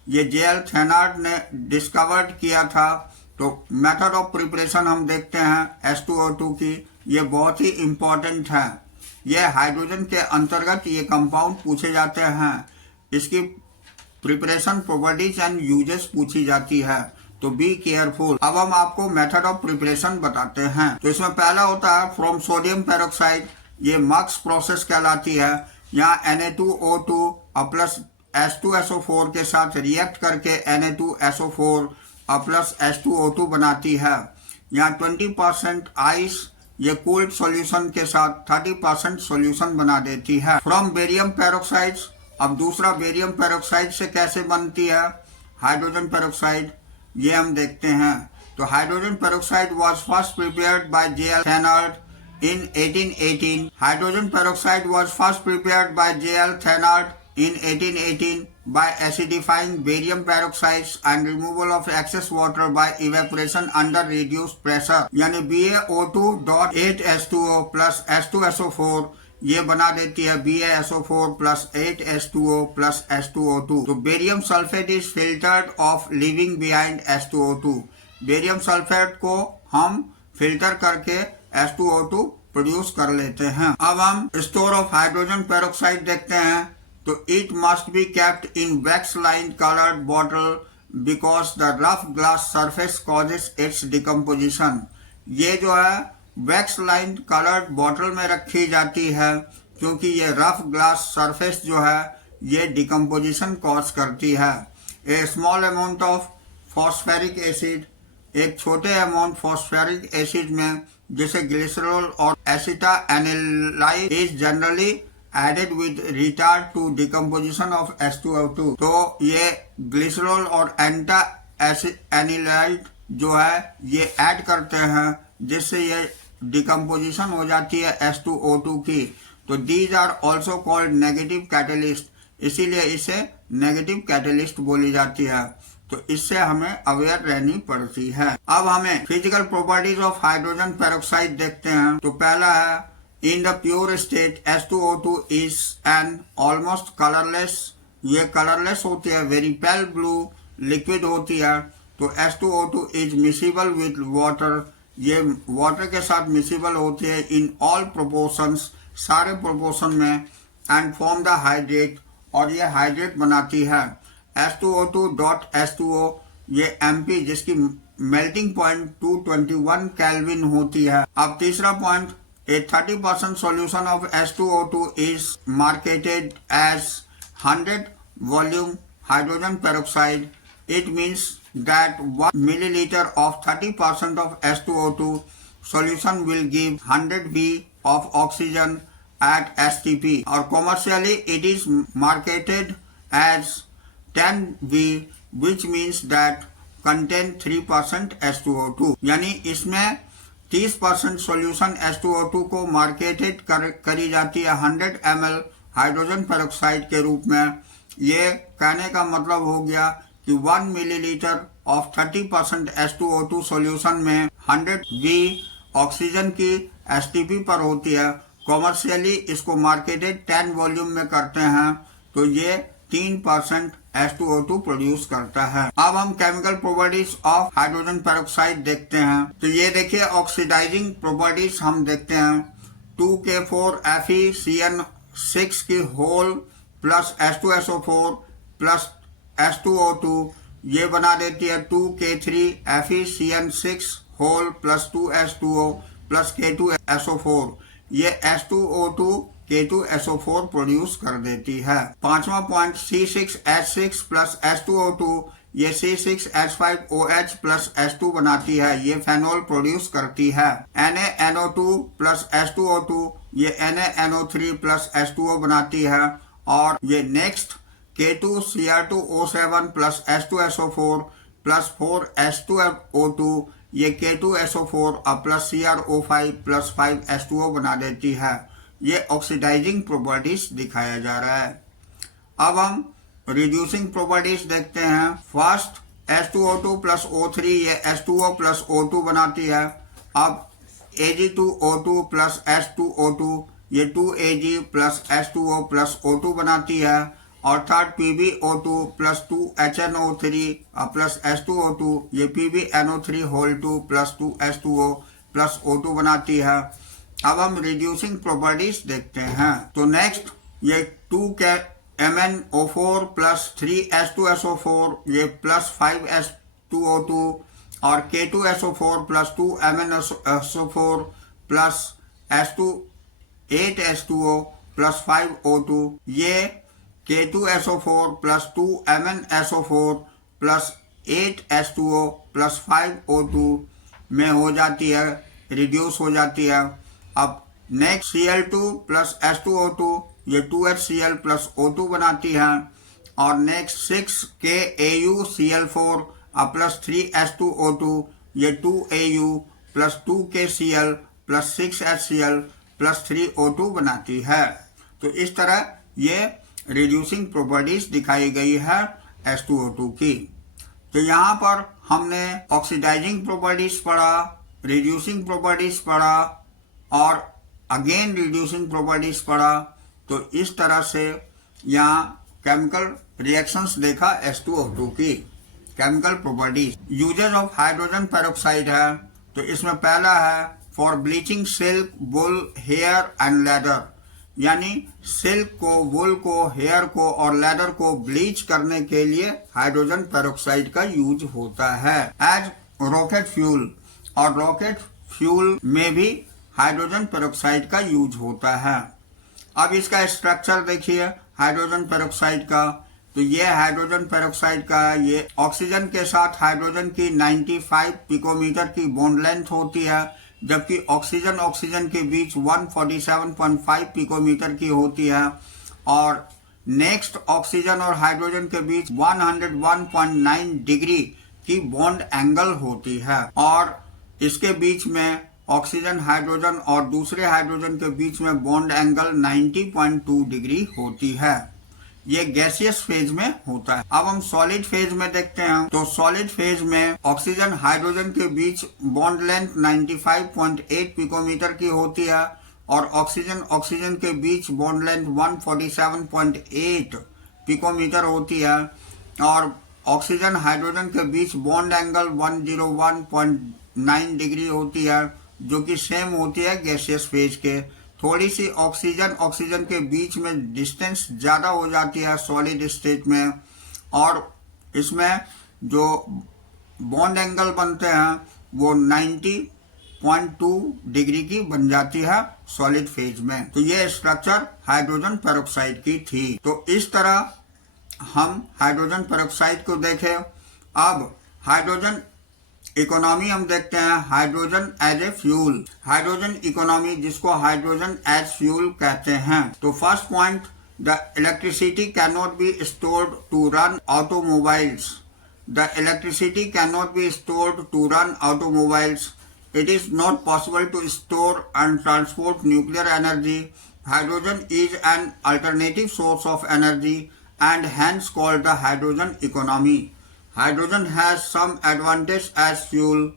ये JL थेनार्ड ने डिस्कवर्ड किया था। तो मेथड ऑफ प्रिपरेशन हम देखते हैं H2O2 की। ये बहुत ही इम्पोर्टेंट है। ये हाइड्रोजन के अंतर्गत ये कंपाउंड पूछे जाते हैं। इसकी प्रिपरेशन, प्रॉपर्टीज एंड यूजेस पूछी जाती है, तो बी केयरफुल। अब हम आपको मेथड ऑफ प्रिपरेशन बताते हैं। तो इसमें पहला होता है फ्रॉम सोडियम पेरोक्साइड, ये मक्स प्रोसेस कहलाती है। यहाँ Na2O2 प्लस H2SO4 के साथ रिएक्ट करके Na2SO4 प्लस H2O2 बनाती है। यहाँ 20% आइस ये कोल्ड सॉल्यूशन के साथ 30% सॉल्यूशन बना देती है। फ्रॉम बेरियम पेरोक्साइड, अब दूसरा बेरियम पेरोक्साइड से कैसे बनती है हाइड्रोजन पेरोक्साइड, ये हम देखते हैं। तो hydrogen peroxide was first prepared by J.L. Thenard in 1818. Hydrogen peroxide was first prepared by J.L. Thenard in 1818 by acidifying barium peroxides and removal of excess water by evaporation under reduced pressure, यानी BaO2.8H2O plus H2SO4 ये बना देती है BaSO4 plus 8H2O plus H2O2। तो barium sulphate is filtered of living behind H2O2। Barium sulphate को हम filter करके H2O2 produce कर लेते हैं। अब हम स्टोर ऑफ हाइड्रोजन पेरोक्साइड देखते हैं। तो it must be kept in wax line coloured bottle because the rough glass surface causes it's decomposition. ये जो है वैक्स लाइन कलर्ड बॉटल में रखी जाती है क्योंकि ये रफ ग्लास सरफेस जो है ये डिकम्पोजिशन कॉज करती है। A small amount of phosphoric acid, एक छोटे अमाउंट फॉस्फेरिक एसिड में जैसे ग्लिसरॉल और acetanilide is generally added with retard to decomposition of H2O2। तो ये ग्लिसरॉल और एनिलाइड जो है ये ऐड करते हैं जिससे ये डिकम्पोजिशन हो जाती है H2O2 की। तो these are also called negative catalyst, इसीलिए इसे नेगेटिव कैटलिस्ट बोली जाती है। तो इससे हमें अवेयर रहनी पड़ती है। अब हमें physical properties of hydrogen peroxide देखते हैं। तो पहला है in the pure state H2O2 is an almost colourless, ये कलरलेस होती है, वेरी पेल ब्लू लिक्विड होती है। तो H2O2 is miscible with water, ये वाटर के साथ मिसिबल होती है इन ऑल प्रोपोर्शंस, सारे प्रोपोर्शन में, एंड फॉर्म द हाइड्रेट, और ये हाइड्रेट बनाती है। H2O2.H2O ये MP जिसकी मेल्टिंग पॉइंट 221 केल्विन होती है। अब तीसरा point, a 30% solution of H2O2 is marketed as 100 volume hydrogen peroxide. It means that 1 milliliter of 30% of H2O2 solution will give 100 V of oxygen at STP, or commercially it is marketed as 10 V, which means that contain 3% H2O2। यानी इसमें 30% solution H2O2 को marketed करी जाती है 100 ml hydrogen peroxide के रूप में। ये कहने का मतलब हो गया कि 1 मिलीलीटर ऑफ 30% H2O2 सॉल्यूशन में 100 V ऑक्सीजन की STP पर होती है। कॉमर्शियली इसको मार्केटेड 10 वॉल्यूम में करते हैं, तो ये 3% H2O2 प्रोड्यूस करता है। अब हम chemical properties of hydrogen peroxide देखते हैं। तो ये देखिए ऑक्सीडाइजिंग प्रॉपर्टीज हम देखते हैं। 2K4FeCN6 की whole plus H2SO4 plus H2O2 ये बना देती है 2K3FeCN6 whole plus 2H2O plus K2SO4। ये H2O2 K2SO4 प्रोड्यूस कर देती है। पांचवा पॉइंट, C6H6 प्लस H2O2 ये C6H5OH प्लस H2 बनाती है, ये फेनॉल प्रोड्यूस करती है। NaNO2 प्लस H2O2 ये NaNO3 प्लस H2O बनाती है। और ये next K2Cr2O7 plus H2SO4 plus 4H2O2 ये K2SO4 plus CrO5 plus 5H2O बना देती है। ये ऑक्सीडाइजिंग प्रॉपर्टीज दिखाया जा रहा है। अब हम रिड्यूसिंग प्रॉपर्टीज देखते हैं। फर्स्ट H2O2 प्लस O3 ये H2O प्लस O2 बनाती है। अब Ag2O2 प्लस H2O2 ये 2Ag plus H2O plus O2 बनाती है। और third PbO2 plus 2HNO3 plus H2O2 ये PbNO3 whole 2 plus 2H2O plus O2 बनाती है। अब हम रिड्यूसिंग प्रॉपर्टीज देखते हैं। तो नेक्स्ट ये 2 के MnO4 प्लस 3H2SO4 ये प्लस 5H2O2 और K2SO4 plus 2 MnSO4 plus H2 8H2O plus 5O2 ये K2SO4 plus 2 MnSO4 plus 8H2O plus 5O2 में हो जाती है, रिड्यूस हो जाती है। अब नेक्स्ट Cl2 प्लस H2O2 ये 2HCl प्लस O2 बनाती है और नेक्स्ट 6KAuCl4 प्लस 3H2O2 ये 2Au plus 2KCl plus 6HCl plus 3O2 बनाती है। तो इस तरह ये रिड्यूसिंग प्रॉपर्टीज दिखाई गई है H2O2 की। तो यहाँ पर हमने ऑक्सीडाइजिंग प्रॉपर्टीज पढ़ा, रिड्यूसिंग प्रॉपर्टीज पढ़ा और अगेन रिड्यूसिंग प्रॉपर्टीज पढ़ा। तो इस तरह से यहाँ केमिकल रिएक्शंस देखा H2O2 की chemical properties. Uses of hydrogen peroxide है, तो इसमें पहला है for bleaching silk, wool, hair and leather, यानी सिल्क को, वुल को, हेयर को और लेदर को ब्लीच करने के लिए हाइड्रोजन पेरोक्साइड का यूज होता है एज रॉकेट फ्यूल, और रॉकेट फ्यूल में भी हाइड्रोजन पेरोक्साइड का यूज होता है। अब इसका स्ट्रक्चर देखिए हाइड्रोजन पेरोक्साइड का। तो ये हाइड्रोजन पेरोक्साइड का ये ऑक्सीजन के साथ हाइड्रोजन की 95 पिकोमीटर की बॉन्ड लेंथ होती है, जबकि ऑक्सीजन ऑक्सीजन के बीच 147.5 पिकोमीटर की होती है और नेक्स्ट ऑक्सीजन और हाइड्रोजन के बीच 101.9 डिग्री की बॉन्ड एंगल होती है और इसके बीच में ऑक्सीजन, हाइड्रोजन और दूसरे हाइड्रोजन के बीच में बॉन्ड एंगल 90.2 डिग्री होती है। ये गैसियस फेज में होता है। अब हम सॉलिड फेज में देखते हैं। तो सॉलिड फेज में ऑक्सीजन हाइड्रोजन के बीच बॉन्ड लेंथ 95.8 पिकोमीटर की होती है और ऑक्सीजन ऑक्सीजन के बीच बॉन्ड लेंथ 147.8 पिकोमीटर होती है और ऑक्सीजन हाइड्रोजन के बीच बॉन्ड एंगल 101.9 डिग्री होती है, जो कि सेम होती है गैसियस फेज के। थोड़ी सी ऑक्सीजन ऑक्सीजन के बीच में डिस्टेंस ज़्यादा हो जाती है सॉलिड स्टेट में और इसमें जो बॉन्ड एंगल बनते हैं वो 90.2 डिग्री की बन जाती है सॉलिड फेज में। तो ये स्ट्रक्चर हाइड्रोजन पेरोक्साइड की थी। तो इस तरह हम हाइड्रोजन पेरोक्साइड को देखें। अब हाइड्रोजन इकोनॉमी हम देखते हैं, hydrogen as a fuel, hydrogen economy जिसको हाइड्रोजन एज फ्यूल कहते हैं। तो first point, the electricity can not be stored to run automobiles, the electricity can not be stored to run automobiles, it is not possible to store and transport nuclear energy, hydrogen is an alternative source of energy and hence called the hydrogen economy. Hydrogen has some advantage as fuel.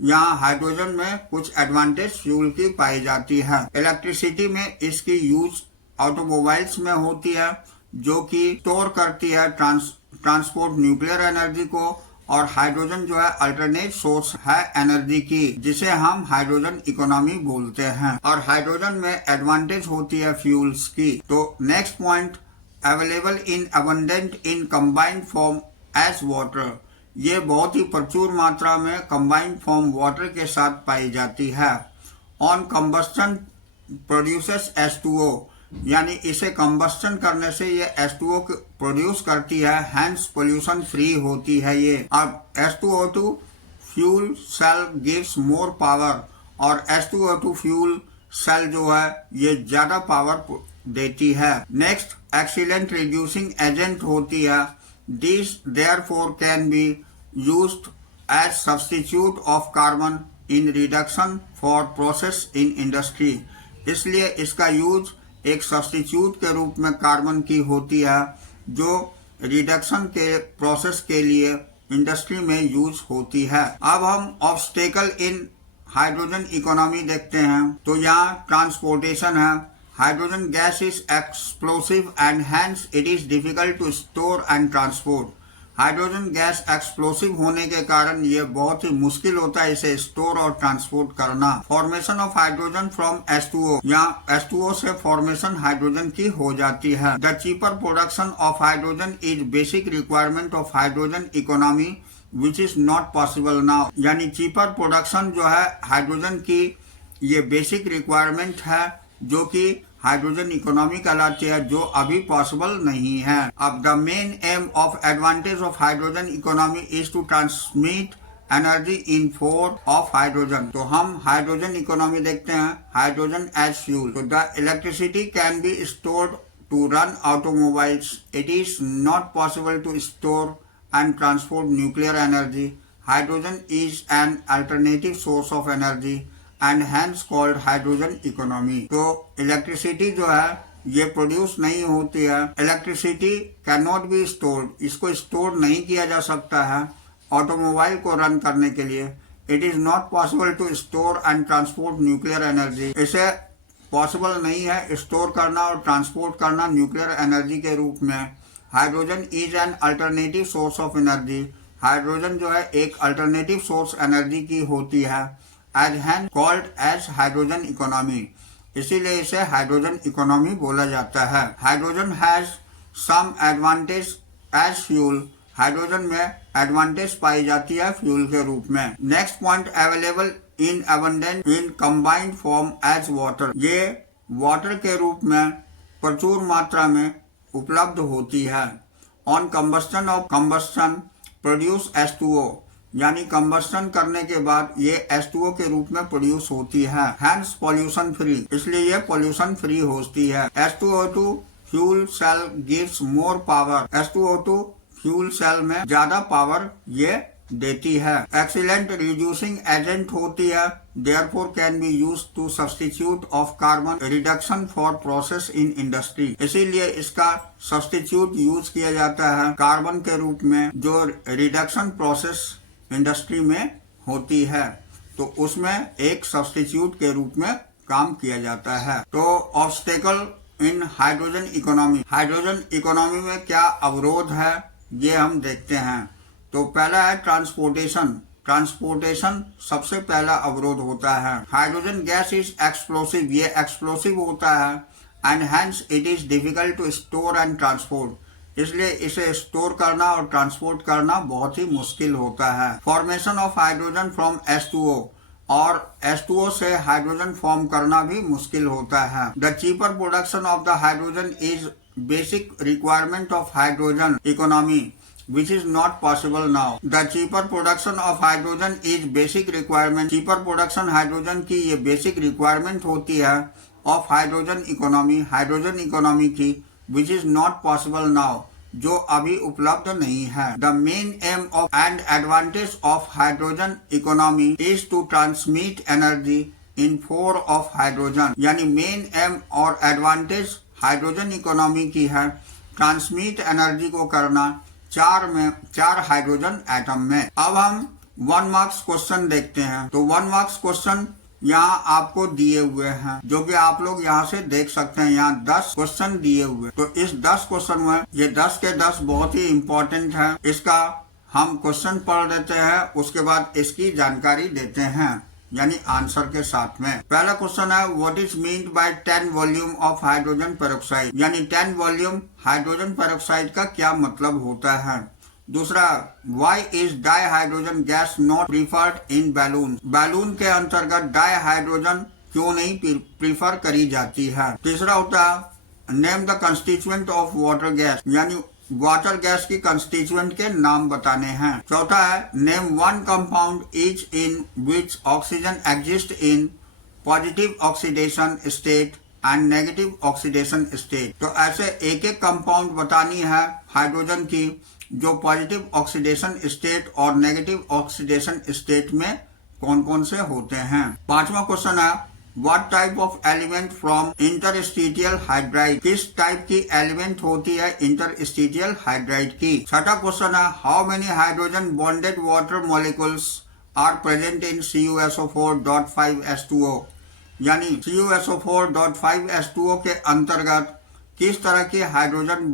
यहाँ hydrogen में कुछ advantage fuel की पाई जाती है। Electricity में इसकी use automobiles में होती है, जो कि स्टोर करती है ट्रांसपोर्ट न्यूक्लियर एनर्जी को, और हाइड्रोजन जो है अल्टरनेट सोर्स है एनर्जी की, जिसे हम हाइड्रोजन इकोनॉमी बोलते हैं। और हाइड्रोजन में एडवांटेज होती है फ्यूल्स की। तो next point, available in abundant in combined form as water, ये बहुत ही प्रचुर मात्रा में कंबाइंड फॉर्म वाटर के साथ पाई जाती है। ऑन कंबस्टन प्रोड्यूसेस H2O, यानी इसे कंबस्टन करने से ये H2O प्रोड्यूस करती है, हैंस पोल्यूशन फ्री होती है ये। अब H2O2 fuel cell gives more power, और H2O2 फ्यूल सेल जो है ये ज्यादा पावर देती है। नेक्स्ट, एक्सीलेंट रिड्यूसिंग एजेंट होती है। This therefore can be used as substitute of carbon in reduction for process in industry, इसलिए इसका यूज एक सब्स्टिट्यूट के रूप में कार्बन की होती है, जो रिडक्शन के प्रोसेस के लिए इंडस्ट्री में यूज होती है। अब हम ऑब्स्टेकल इन हाइड्रोजन इकोनॉमी देखते हैं। तो यहाँ ट्रांसपोर्टेशन है। Hydrogen gas is explosive and hence it is difficult to store and transport. Hydrogen gas explosive होने के कारण ये बहुत ही मुश्किल होता है इसे स्टोर और ट्रांसपोर्ट करना। Formation of hydrogen from H2O, यहाँ H2O से फॉर्मेशन हाइड्रोजन की हो जाती है। The cheaper production of hydrogen is basic requirement of hydrogen economy which is not possible now. यानी चीपर प्रोडक्शन जो है हाइड्रोजन की ये बेसिक रिक्वायरमेंट है जो कि हाइड्रोजन इकोनॉमी कहलाती है, जो अभी पॉसिबल नहीं है। अब the main aim of advantage of hydrogen economy is to transmit energy in form of hydrogen. तो हम हाइड्रोजन इकोनॉमी देखते हैं, हाइड्रोजन एज फ्यूल। तो the electricity can be stored to run automobiles. It is not possible to store and transport nuclear energy. Hydrogen is an alternative source of energy and hence called hydrogen economy. तो electricity जो है ये produce नहीं होती है। Electricity can not be stored, इसको store नहीं किया जा सकता है ऑटोमोबाइल को रन करने के लिए। It is not possible to store and transport nuclear energy. इसे पॉसिबल नहीं है स्टोर करना और ट्रांसपोर्ट करना न्यूक्लियर एनर्जी के रूप में। Hydrogen is an alternative source of energy. Hydrogen जो है एक अल्टरनेटिव सोर्स एनर्जी की होती है, as hence called as hydrogen economy. इसीलिए इसे हाइड्रोजन इकोनॉमी बोला जाता है। Hydrogen has some advantage as fuel. Hydrogen में एडवांटेज पाई जाती है फ्यूल के रूप में। Next point, available in abundance in combined form as water. ये वाटर के रूप में प्रचुर मात्रा में उपलब्ध होती है। On combustion of combustion produce H2O, यानी कंबस्टन करने के बाद ये H2O के रूप में प्रोड्यूस होती है। हैंस पॉल्यूशन फ्री, इसलिए ये पॉल्यूशन फ्री होती है। H2O2 fuel cell gives more power. H2O2 fuel cell में ज्यादा पावर ये देती है। एक्सीलेंट रिड्यूसिंग एजेंट होती है, therefore can be use to substitute of carbon reduction for process in industry. इसीलिए इसका सब्स्टिट्यूट यूज किया जाता है कार्बन के रूप में, जो रिडक्शन प्रोसेस इंडस्ट्री में होती है, तो उसमें एक सब्स्टिट्यूट के रूप में काम किया जाता है। तो ऑब्स्टेकल इन हाइड्रोजन इकोनॉमी, हाइड्रोजन इकोनॉमी में क्या अवरोध है ये हम देखते हैं। तो पहला है ट्रांसपोर्टेशन। ट्रांसपोर्टेशन सबसे पहला अवरोध होता है। हाइड्रोजन गैस इज एक्सप्लोसिव, ये एक्सप्लोसिव होता है, and hence it is difficult to store and transport. इसलिए इसे स्टोर करना और ट्रांसपोर्ट करना बहुत ही मुश्किल होता है। Formation of hydrogen from H2O, और H2O से हाइड्रोजन फॉर्म करना भी मुश्किल होता है। The cheaper production of the hydrogen is basic requirement of hydrogen economy which is not possible now. The cheaper production of hydrogen is basic requirement. cheaper production hydrogen की ये basic requirement होती है of hydrogen economy, hydrogen economy की, which is not possible now, जो अभी उपलब्ध नहीं है। The main aim of and advantage of hydrogen economy is to transmit energy in form of hydrogen. यानी मेन एम और एडवांटेज हाइड्रोजन इकोनॉमी की है ट्रांसमिट एनर्जी को करना चार हाइड्रोजन एटम में। अब हम 1 मार्क्स क्वेश्चन देखते हैं। तो 1 मार्क्स क्वेश्चन यहाँ आपको दिए हुए हैं, जो कि आप लोग यहाँ से देख सकते हैं। यहाँ 10 क्वेश्चन दिए हुए, तो इस 10 क्वेश्चन में ये 10 के 10 बहुत ही इम्पोर्टेंट है। इसका हम क्वेश्चन पढ़ देते हैं, उसके बाद इसकी जानकारी देते हैं, यानी आंसर के साथ में। पहला क्वेश्चन है, what is meant by 10 volume of hydrogen peroxide, यानी 10 वॉल्यूम हाइड्रोजन पेरोक्साइड का क्या मतलब होता है। दूसरा, why is dihydrogen gas not preferred in balloon, balloon के अंतर्गत डाई हाइड्रोजन क्यों नहीं प्रीफर करी जाती है। तीसरा होता है, name the constituent of water gas, यानी वाटर गैस की कंस्टिट्यूएंट के नाम बताने हैं। चौथा है, name 1 compound etch in which oxygen exist in positive oxidation state and negative oxidation state. तो ऐसे एक एक कंपाउंड बतानी है हाइड्रोजन की, जो पॉजिटिव ऑक्सीडेशन स्टेट और नेगेटिव ऑक्सीडेशन स्टेट में कौन कौन से होते हैं। पांचवा क्वेश्चन है, what type of element from interstitial hydride, किस टाइप की एलिमेंट होती है इंटरस्टिशियल हाइड्राइड की। छठा क्वेश्चन है, how many hydrogen bonded water molecules are present in CuSO4.5H2O, यानी CuSO4.5H2O के अंतर्गत किस तरह की हाइड्रोजन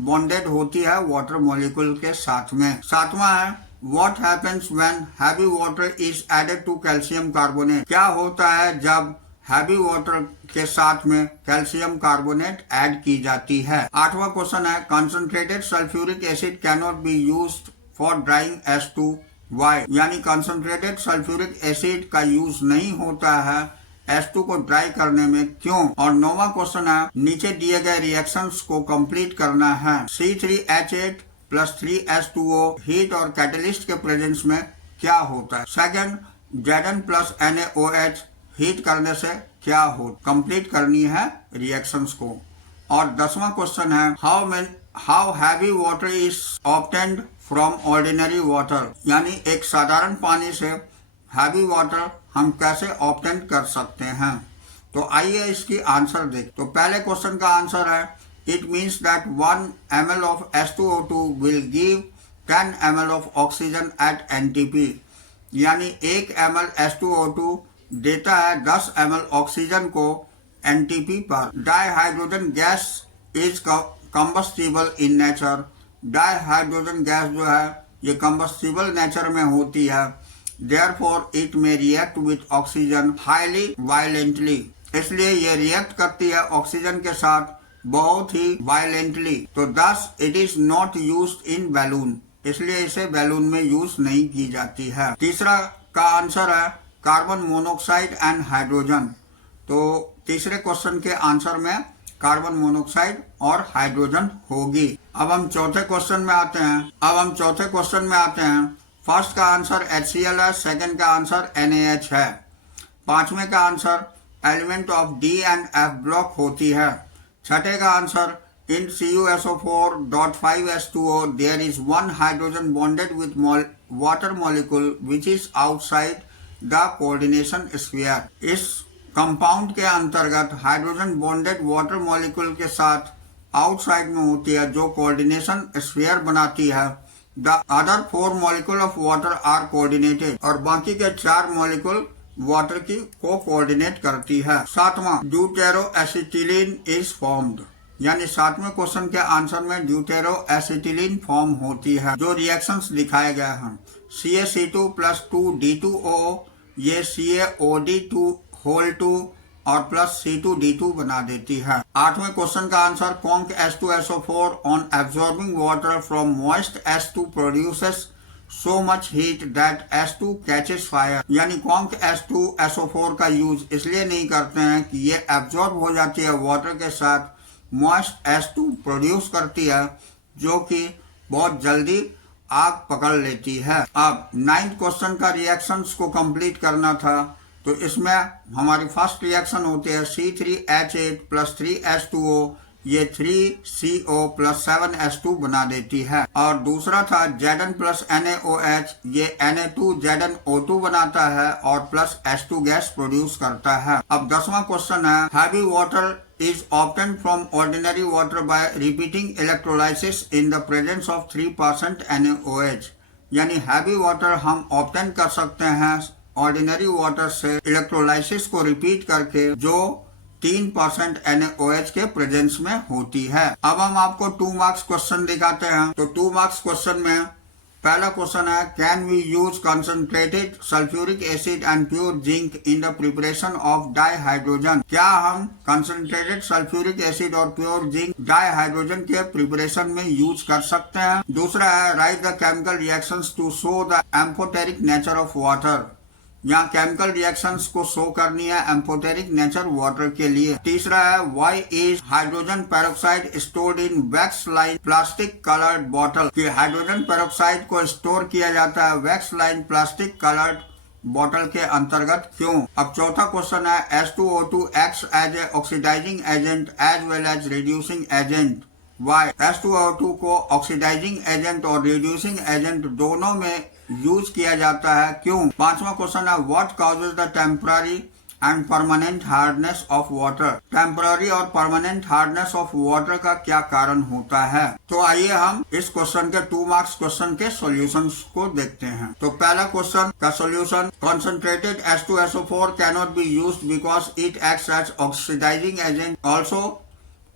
बॉन्डेड होती है वाटर मॉलिक्यूल के साथ में। सातवां है what happens when heavy water is added to calcium carbonate. क्या होता है जब हैवी वाटर के साथ में कैल्शियम कार्बोनेट ऐड की जाती है। आठवां क्वेश्चन है concentrated sulphuric acid can not be used for drawing H2 यानी कंसंट्रेटेड सल्फ्यूरिक एसिड का यूज नहीं होता है H2 को ड्राई करने में, क्यों। और नौवां क्वेश्चन है नीचे दिए गए रिएक्शंस को कंप्लीट करना है। C3H8 प्लस 3H2O हीट और कैटलिस्ट के प्रेजेंस में क्या होता है। Second Zn plus NaOH heat करने से क्या हो, कंप्लीट करनी है रिएक्शंस को। और 10वां क्वेश्चन है how heavy water is obtained from ordinary water, यानी एक साधारण पानी से हैवी वाटर हम कैसे ऑब्टेन कर सकते हैं। तो आइए इसकी आंसर देख। तो पहले क्वेश्चन का आंसर है it means that 1 ml of H2O2 will give 10 ml of oxygen at NTP, यानी 1 ml H2O2 देता है 10 ml ऑक्सीजन को NTP पर। Dihydrogen gas is combustible in nature. Dihydrogen gas जो है ये कंबस्टिबल नेचर में होती है। Therefore it may react with oxygen highly violently, इसलिए ये रिएक्ट करती है ऑक्सीजन के साथ बहुत ही वायलेंटली। तो thus it is not used in balloon, इसलिए इसे बैलून में यूज नहीं की जाती है। तीसरा का आंसर है कार्बन मोनोक्साइड एंड हाइड्रोजन। तो तीसरे क्वेश्चन के आंसर में कार्बन मोनोक्साइड और हाइड्रोजन होगी। अब हम चौथे क्वेश्चन में आते हैं। फर्स्ट का आंसर HCl है, सेकंड का आंसर NaH है। पांचवें का answer element of D and F block होती है। छठे का answer in CuSO4.5H2O there is one hydrogen bonded with water molecule which is outside the coordination sphere. इस कंपाउंड के अंतर्गत हाइड्रोजन बॉन्डेड वाटर मॉलिक्यूल के साथ आउटसाइड में होती है जो कोऑर्डिनेशन स्फीयर बनाती है। The other 4 molecule of water are coordinated, और बाकी के 4 मॉलिक्यूल वाटर की को कोऑर्डिनेट करती है। सातवां ड्यूटेरो एसिटिलीन इज फॉर्म्ड, यानी सातवें क्वेश्चन के आंसर में ड्यूटेरो एसिटिलीन फॉर्म होती है। जो रिएक्शंस दिखाए गए हैं CaC2 प्लस 2D2O ये CaOD2 होल 2 और प्लस C2D2 बना देती है। आठवें क्वेश्चन का answer conc H2SO4 on absorbing water from moist H2 produces so much heat that H2 catches fire, यानी कॉन्क H2SO4 का यूज इसलिए नहीं करते हैं कि ये एब्जॉर्ब हो जाती है वाटर के साथ, मॉइस्ट H2 प्रोड्यूस करती है जो कि बहुत जल्दी आग पकड़ लेती है। अब 9th क्वेश्चन का रिएक्शंस को कंप्लीट करना था, तो इसमें हमारी फर्स्ट रिएक्शन होती है C3H8 प्लस 3H2O ये 3CO प्लस 7H2 बना देती है। और दूसरा था Zn प्लस NaOH ये Na2ZnO2 बनाता है और प्लस H2 गैस प्रोड्यूस करता है। अब 10वां क्वेश्चन है heavy water is obtained from ordinary water by repeating electrolysis in the presence of 3% NaOH, यानी हैवी वाटर हम ऑब्टेन कर सकते हैं ऑर्डिनरी वाटर से इलेक्ट्रोलाइसिस को रिपीट करके जो 3% NaOH के प्रेजेंस में होती है। अब हम आपको 2 मार्क्स क्वेश्चन दिखाते हैं। तो 2 मार्क्स क्वेश्चन में पहला क्वेश्चन है can we use concentrated sulphuric acid and pure zinc in the preparation of dihydrogen, क्या हम कंसंट्रेटेड सल्फ्यूरिक एसिड और प्योर जिंक डाईहाइड्रोजन के प्रिपरेशन में यूज कर सकते हैं। दूसरा है write the chemical reactions to show the amphoteric nature of water, यहाँ केमिकल रिएक्शंस को शो करनी है एम्फोटेरिक नेचर वाटर के लिए। तीसरा है why is hydrogen peroxide stored in wax line plastic coloured bottle, कि हाइड्रोजन पेरोक्साइड को स्टोर किया जाता है wax line plastic coloured bottle के अंतर्गत क्यों। अब चौथा क्वेश्चन है H2O2 acts as a oxidising agent as well as reducing agent, why H2O2 को ऑक्सीडाइजिंग एजेंट और रिड्यूसिंग एजेंट दोनों में यूज किया जाता है क्यों। पांचवा क्वेश्चन है what causes the temporary and permanent hardness of water, temporary और परमानेंट हार्डनेस ऑफ वाटर का क्या कारण होता है। तो आइए हम इस क्वेश्चन के 2 मार्क्स क्वेश्चन के सॉल्यूशंस को देखते हैं। तो पहला क्वेश्चन का solution concentrated H2SO4 cannot be used because it acts as oxidising agent, also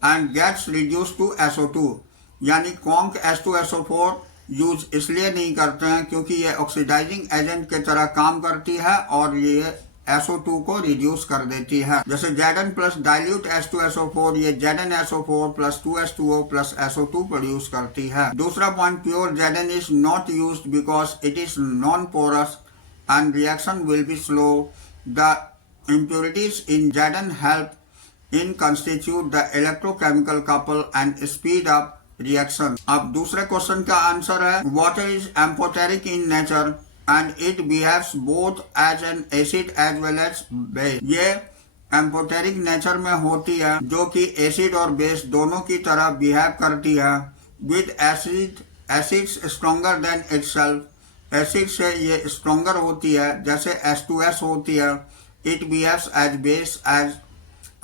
and gets reduced to SO2। यानी कॉन्क H2SO4 यूज इसलिए नहीं करते हैं क्योंकि ये ऑक्सीडाइजिंग एजेंट की तरह काम करती है और ये SO2 को रिड्यूस कर देती है। जैसे Zn प्लस डाइल्यूट H2SO4 ये ZnSO4 plus 2H2O plus SO2 produce करती है। दूसरा point, pure Zn is not used because it is non porous and reaction will be slow. The impurities in Zn help in constitute the electrochemical couple and speed up reaction। अब दूसरे question का answer है, water is amphoteric in nature and it behaves both as an acid as well as base। ये amphoteric nature में होती है जो कि एसिड और बेस दोनों की तरह बिहेव करती है। With acids stronger than itself, acid से ये स्ट्रॉन्गर होती है जैसे H2S होती है। It behaves as base as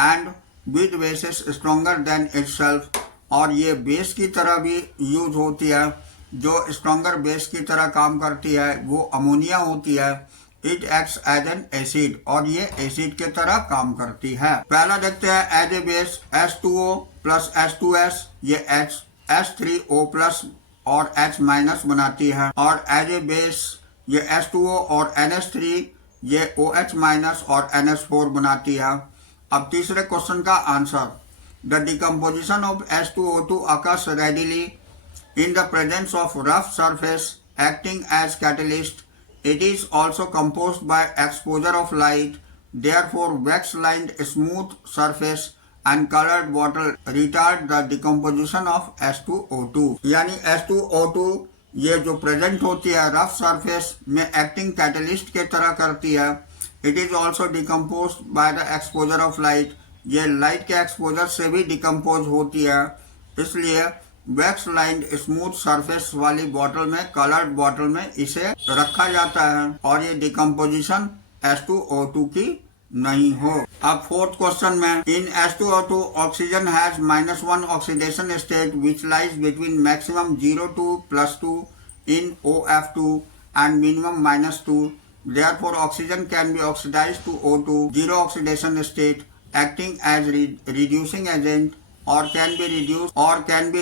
and with bases stronger than itself, और ये बेस की तरह भी यूज होती है। जो स्ट्रॉन्गर बेस की तरह काम करती है वो अमोनिया होती है। It acts as an acid, और ये एसिड की तरह काम करती है। पहला देखते हैं, as a base H2O plus H2S ये H3O प्लस और H माइनस बनाती है, और एज ए बेस ये H2O और NH3 ये OH माइनस और NH4 बनाती है। अब तीसरे क्वेश्चन का answer, the decomposition of H2O2 occurs readily in the presence of rough surface acting as catalyst। It is also composed by exposure of light, therefore wax-lined smooth surface and colored bottle retard the decomposition of H2O2। यानी H2O2 ये जो present होती है rough surface में acting catalyst के तरह करती है। It is also decompose by the exposure of light, ये लाइट के एक्सपोजर से भी डिकम्पोज होती है। इसलिए वैक्स लाइंड स्मूथ सरफेस वाली बॉटल में, कलर्ड बॉटल में इसे रखा जाता है और ये डिकम्पोजिशन H2O2 की नहीं हो। अब फोर्थ क्वेश्चन में, इन H2O2 oxygen has -1 oxidation state which lies between maximum 0 to +2 in OF2 and minimum -2। Therefore oxygen can be oxidized to O2 zero oxidation state acting as reducing agent, or can be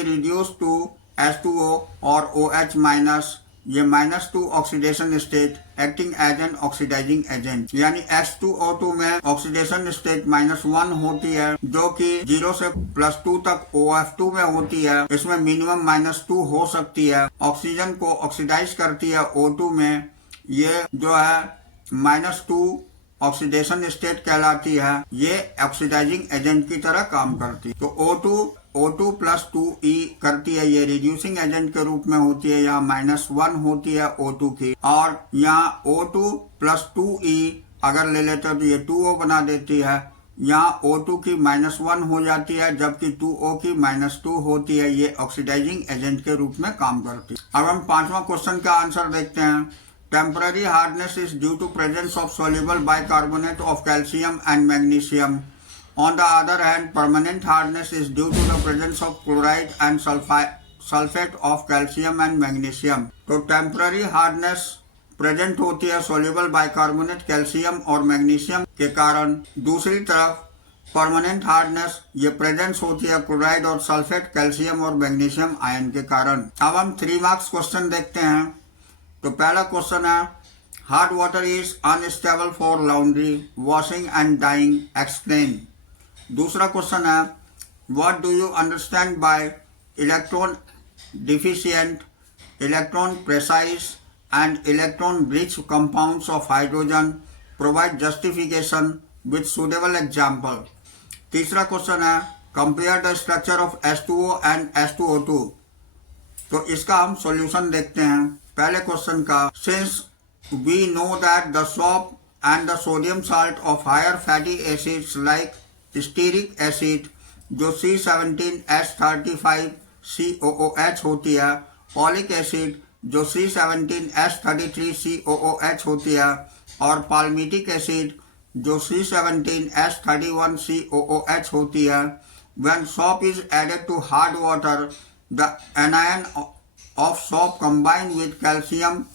reduced to H2O or OH minus ये -2 oxidation state acting as an oxidising agent. यानी H2O2 में oxidation state -1 होती है जो कि 0 से +2 तक OF2 में होती है। इसमें मिनिमम -2 हो सकती है। ऑक्सीजन को ऑक्सीडाइज करती है O2 में, ये जो है -2 ऑक्सीडेशन स्टेट कहलाती है। ये ऑक्सीडाइजिंग एजेंट की तरह काम करती है। तो O2 + 2E करती है, ये रिड्यूसिंग एजेंट के रूप में होती है। यहाँ -1 होती है O2 की, और यहाँ O2 + 2E अगर ले लेते तो ये 2O बना देती है। यहाँ O2 की -1 हो जाती है जबकि 2O की -2 होती है। ये ऑक्सीडाइजिंग एजेंट के रूप में काम करती है। अब हम पांचवा क्वेश्चन का आंसर देखते हैं। Temporary hardness is due to presence of soluble bicarbonate of calcium and magnesium. On the other hand, permanent hardness is due to the presence of chloride and sulfate of calcium and magnesium। तो temporary hardness present होती है soluble bicarbonate, calcium और magnesium के कारण। दूसरी तरफ permanent hardness ये presence होती है क्लोराइड और सल्फेट, कैल्शियम और मैग्नीशियम आयन के कारण। अब हम 3 मार्क्स क्वेश्चन देखते हैं। तो पहला क्वेश्चन है, hard water is unstable for laundry, washing and dyeing, explain. दूसरा क्वेश्चन है, what do you understand by electron deficient, electron precise and electron rich compounds of hydrogen, provide justification with suitable example. तीसरा question है, compare the structure of H2O and H2O2। तो इसका हम solution देखते हैं। पहले क्वेश्चन का, since we know that the soap and the sodium salt of higher fatty acids like stearic acid जो C17H35COOH होती है, ऑलिक एसिड जो C17H33COOH होती है, और पाल्मिटिक एसिड जो C17H31COOH होती है। When soap is added to hard water, the anion of soap combine with calcium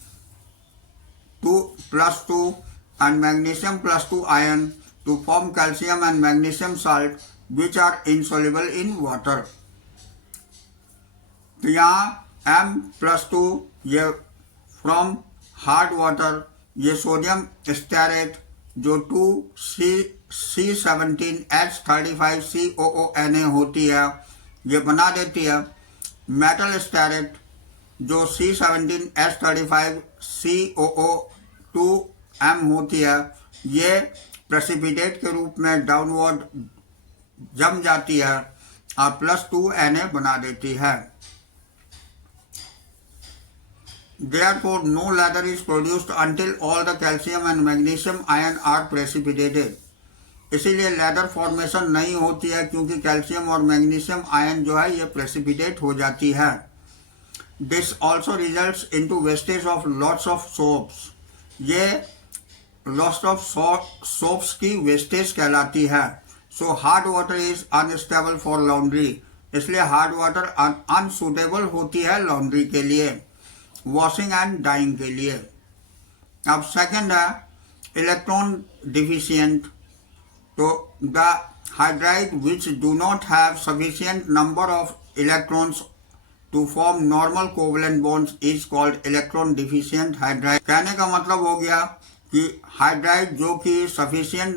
2+2 and magnesium +2 ion to form calcium and magnesium salt, which are insoluble in water। तो यहाँ M+2 ये from hard water, ये sodium stearate जो 2C17H35COONA होती है ये बना देती है। मेटल स्टेरेट जो C17H35COO2M होती है ये प्रेसिपिटेट के रूप में डाउनवर्ड जम जाती है और +2Na बना देती है। Therefore, no lather is produced until all the calcium and magnesium ion are precipitated। इसीलिए लेदर फॉर्मेशन नहीं होती है क्योंकि कैल्शियम और मैग्नीशियम आयन जो है ये प्रेसिपिटेट हो जाती है। This also results into wastage of lots of soaps. ये लॉट्स ऑफ सोप्स की वेस्टेज कहलाती है। So hard water is unstable for laundry, इसलिए हार्ड वाटर अनसूटेबल होती है लॉन्ड्री के लिए, वॉशिंग एंड डाइंग के लिए। अब सेकंड है इलेक्ट्रॉन डिफिशियंट। तो the hydride which do not have sufficient number of electrons to form normal covalent bonds is called electron deficient hydride. कहने का मतलब हो गया कि हाइड्राइड जो कि सफिशिएंट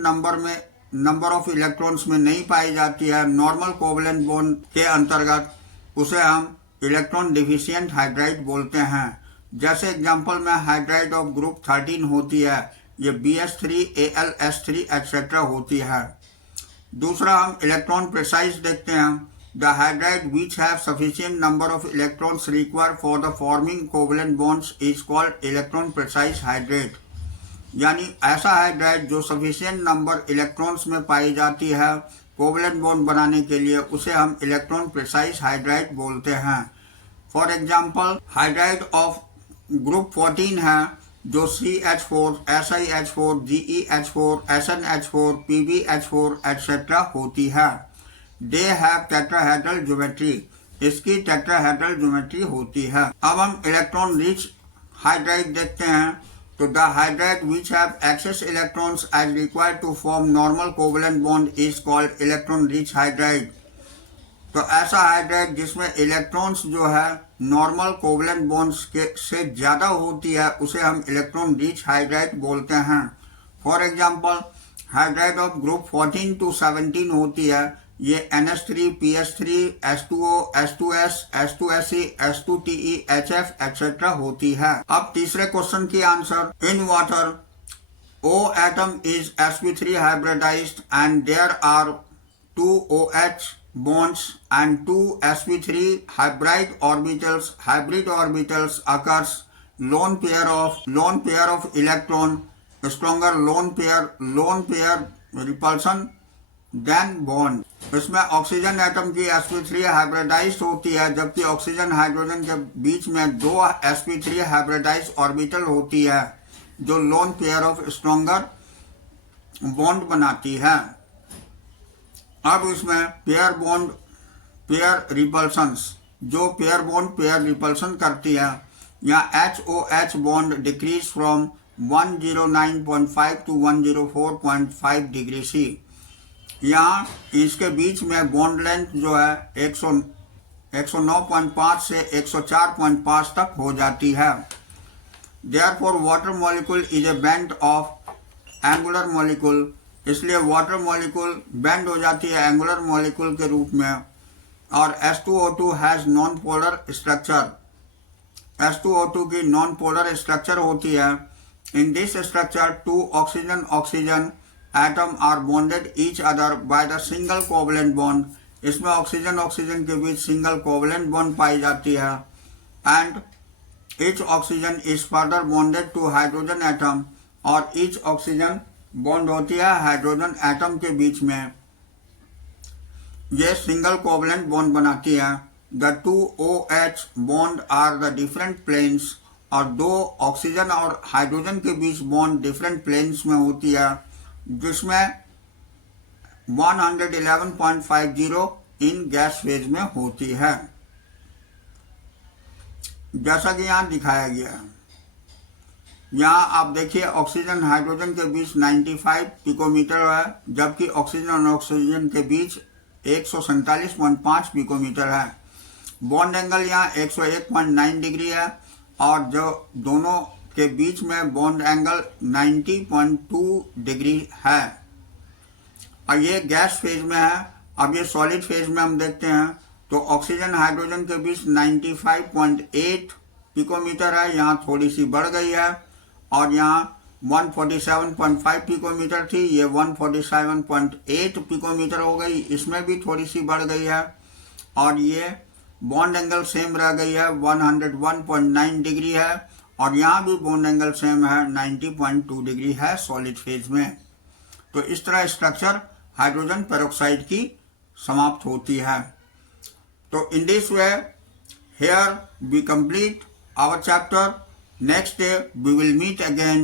नंबर ऑफ इलेक्ट्रॉन्स में नहीं पाई जाती है नॉर्मल कोवलेंट बॉन्ड के अंतर्गत, उसे हम इलेक्ट्रॉन डिफिशियंट हाइड्राइड बोलते हैं। जैसे एग्जांपल में हाइड्राइड ऑफ ग्रुप 13 होती है, ये BH3 AlS3 एक्सेट्रा होती है। दूसरा हम इलेक्ट्रॉन प्रिसाइज देखते हैं। The hydride which have sufficient number of electrons required for the forming covalent bonds is called electron precise hydride. यानी ऐसा हाइड्राइड जो सफिशिएंट नंबर इलेक्ट्रॉन्स में पाई जाती है कोवलेंट बॉन्ड बनाने के लिए, उसे हम इलेक्ट्रॉन प्रिसाइज हाइड्राइड बोलते हैं। For example hydride of group 14 है जो CH4, SiH4, GeH4, SnH4, PbH4 etcetera होती है। दे हैव टेट्राहेड्रल ज्योमेट्री, इसकी टेट्राहेड्रल ज्योमेट्री होती है। अब हम इलेक्ट्रॉन रिच हाइड्राइड देखते हैं। तो the hydride which have excess electrons as required to form normal covalent bond is called electron rich hydride. तो ऐसा हाइड्राइड जिसमें इलेक्ट्रॉन्स जो है नॉर्मल कोवलेंट बॉन्ड्स के से ज़्यादा होती है उसे हम इलेक्ट्रॉन रिच हाइड्राइड बोलते हैं। For example hydride of group 14 to 17 होती है, ये NH3, PH3, H2O, H2S, H2Se, H2Te, HF etcetera होती है। अब तीसरे क्वेश्चन की answer, in water O atom is sp3 hybridized and there are 2 OH bonds and 2 sp3 hybrid orbitals occurs lone pair of electron stronger lone pair repulsion than bond। इसमें oxygen atom की sp3 hybridised होती है जबकि oxygen hydrogen के बीच में 2 sp3 hybridised orbital होती है जो lone pair of stronger bond बनाती है। अब इसमें पेयर रिपल्शंस जो पेयर बॉन्ड पेयर रिपल्शन करती है, यहाँ HOH bond decrease from 109.5 to 104.5 degree C। यहाँ इसके बीच में बॉन्ड लेंथ जो है 109.5 से 104.5 तक हो जाती है। Therefore water molecule is a band of angular molecule, इसलिए वाटर मॉलिक्यूल बेंड हो जाती है एंगुलर मॉलिक्यूल के रूप में। और H2O2 has non polar structure, H2O2 की नॉन पोलर स्ट्रक्चर होती है। In this structure 2 oxygen atom are bonded each other by the single covalent bond. इसमें ऑक्सीजन के बीच सिंगल कोवलेंट बॉन्ड पाई जाती है। And each oxygen is further bonded to hydrogen atom, और ईच ऑक्सीजन बॉन्ड होती है हाइड्रोजन एटम के बीच में, ये सिंगल कोवलेंट बॉन्ड बनाती है। The 2 OH bond are the different planes, और 2 ऑक्सीजन और हाइड्रोजन के बीच बॉन्ड डिफरेंट प्लेन्स में होती है जिसमें 111.50 इन गैस फेज में होती है, जैसा कि यहाँ दिखाया गया है। यहाँ आप देखिए ऑक्सीजन हाइड्रोजन के बीच 95 पिकोमीटर है, जबकि ऑक्सीजन और ऑक्सीजन के बीच 147.5 पिकोमीटर है। बॉन्ड एंगल यहाँ 101.9 डिग्री है और जो दोनों के बीच में बॉन्ड एंगल 90.2 डिग्री है। और ये गैस फेज में है। अब ये सॉलिड फेज में हम देखते हैं तो ऑक्सीजन हाइड्रोजन के बीच 95.8 पिकोमीटर है, यहाँ थोड़ी सी बढ़ गई है और यहाँ 147.5 पिकोमीटर थी, ये 147.8 पिकोमीटर हो गई, इसमें भी थोड़ी सी बढ़ गई है। और ये बॉन्ड एंगल सेम रह गई है, 101.9 डिग्री है और यहाँ भी बॉन्ड एंगल सेम है, 90.2 डिग्री है सॉलिड फेज में। तो इस तरह स्ट्रक्चर हाइड्रोजन पेरोक्साइड की समाप्त होती है। तो in this way here we complete our chapter. Next day we will meet again.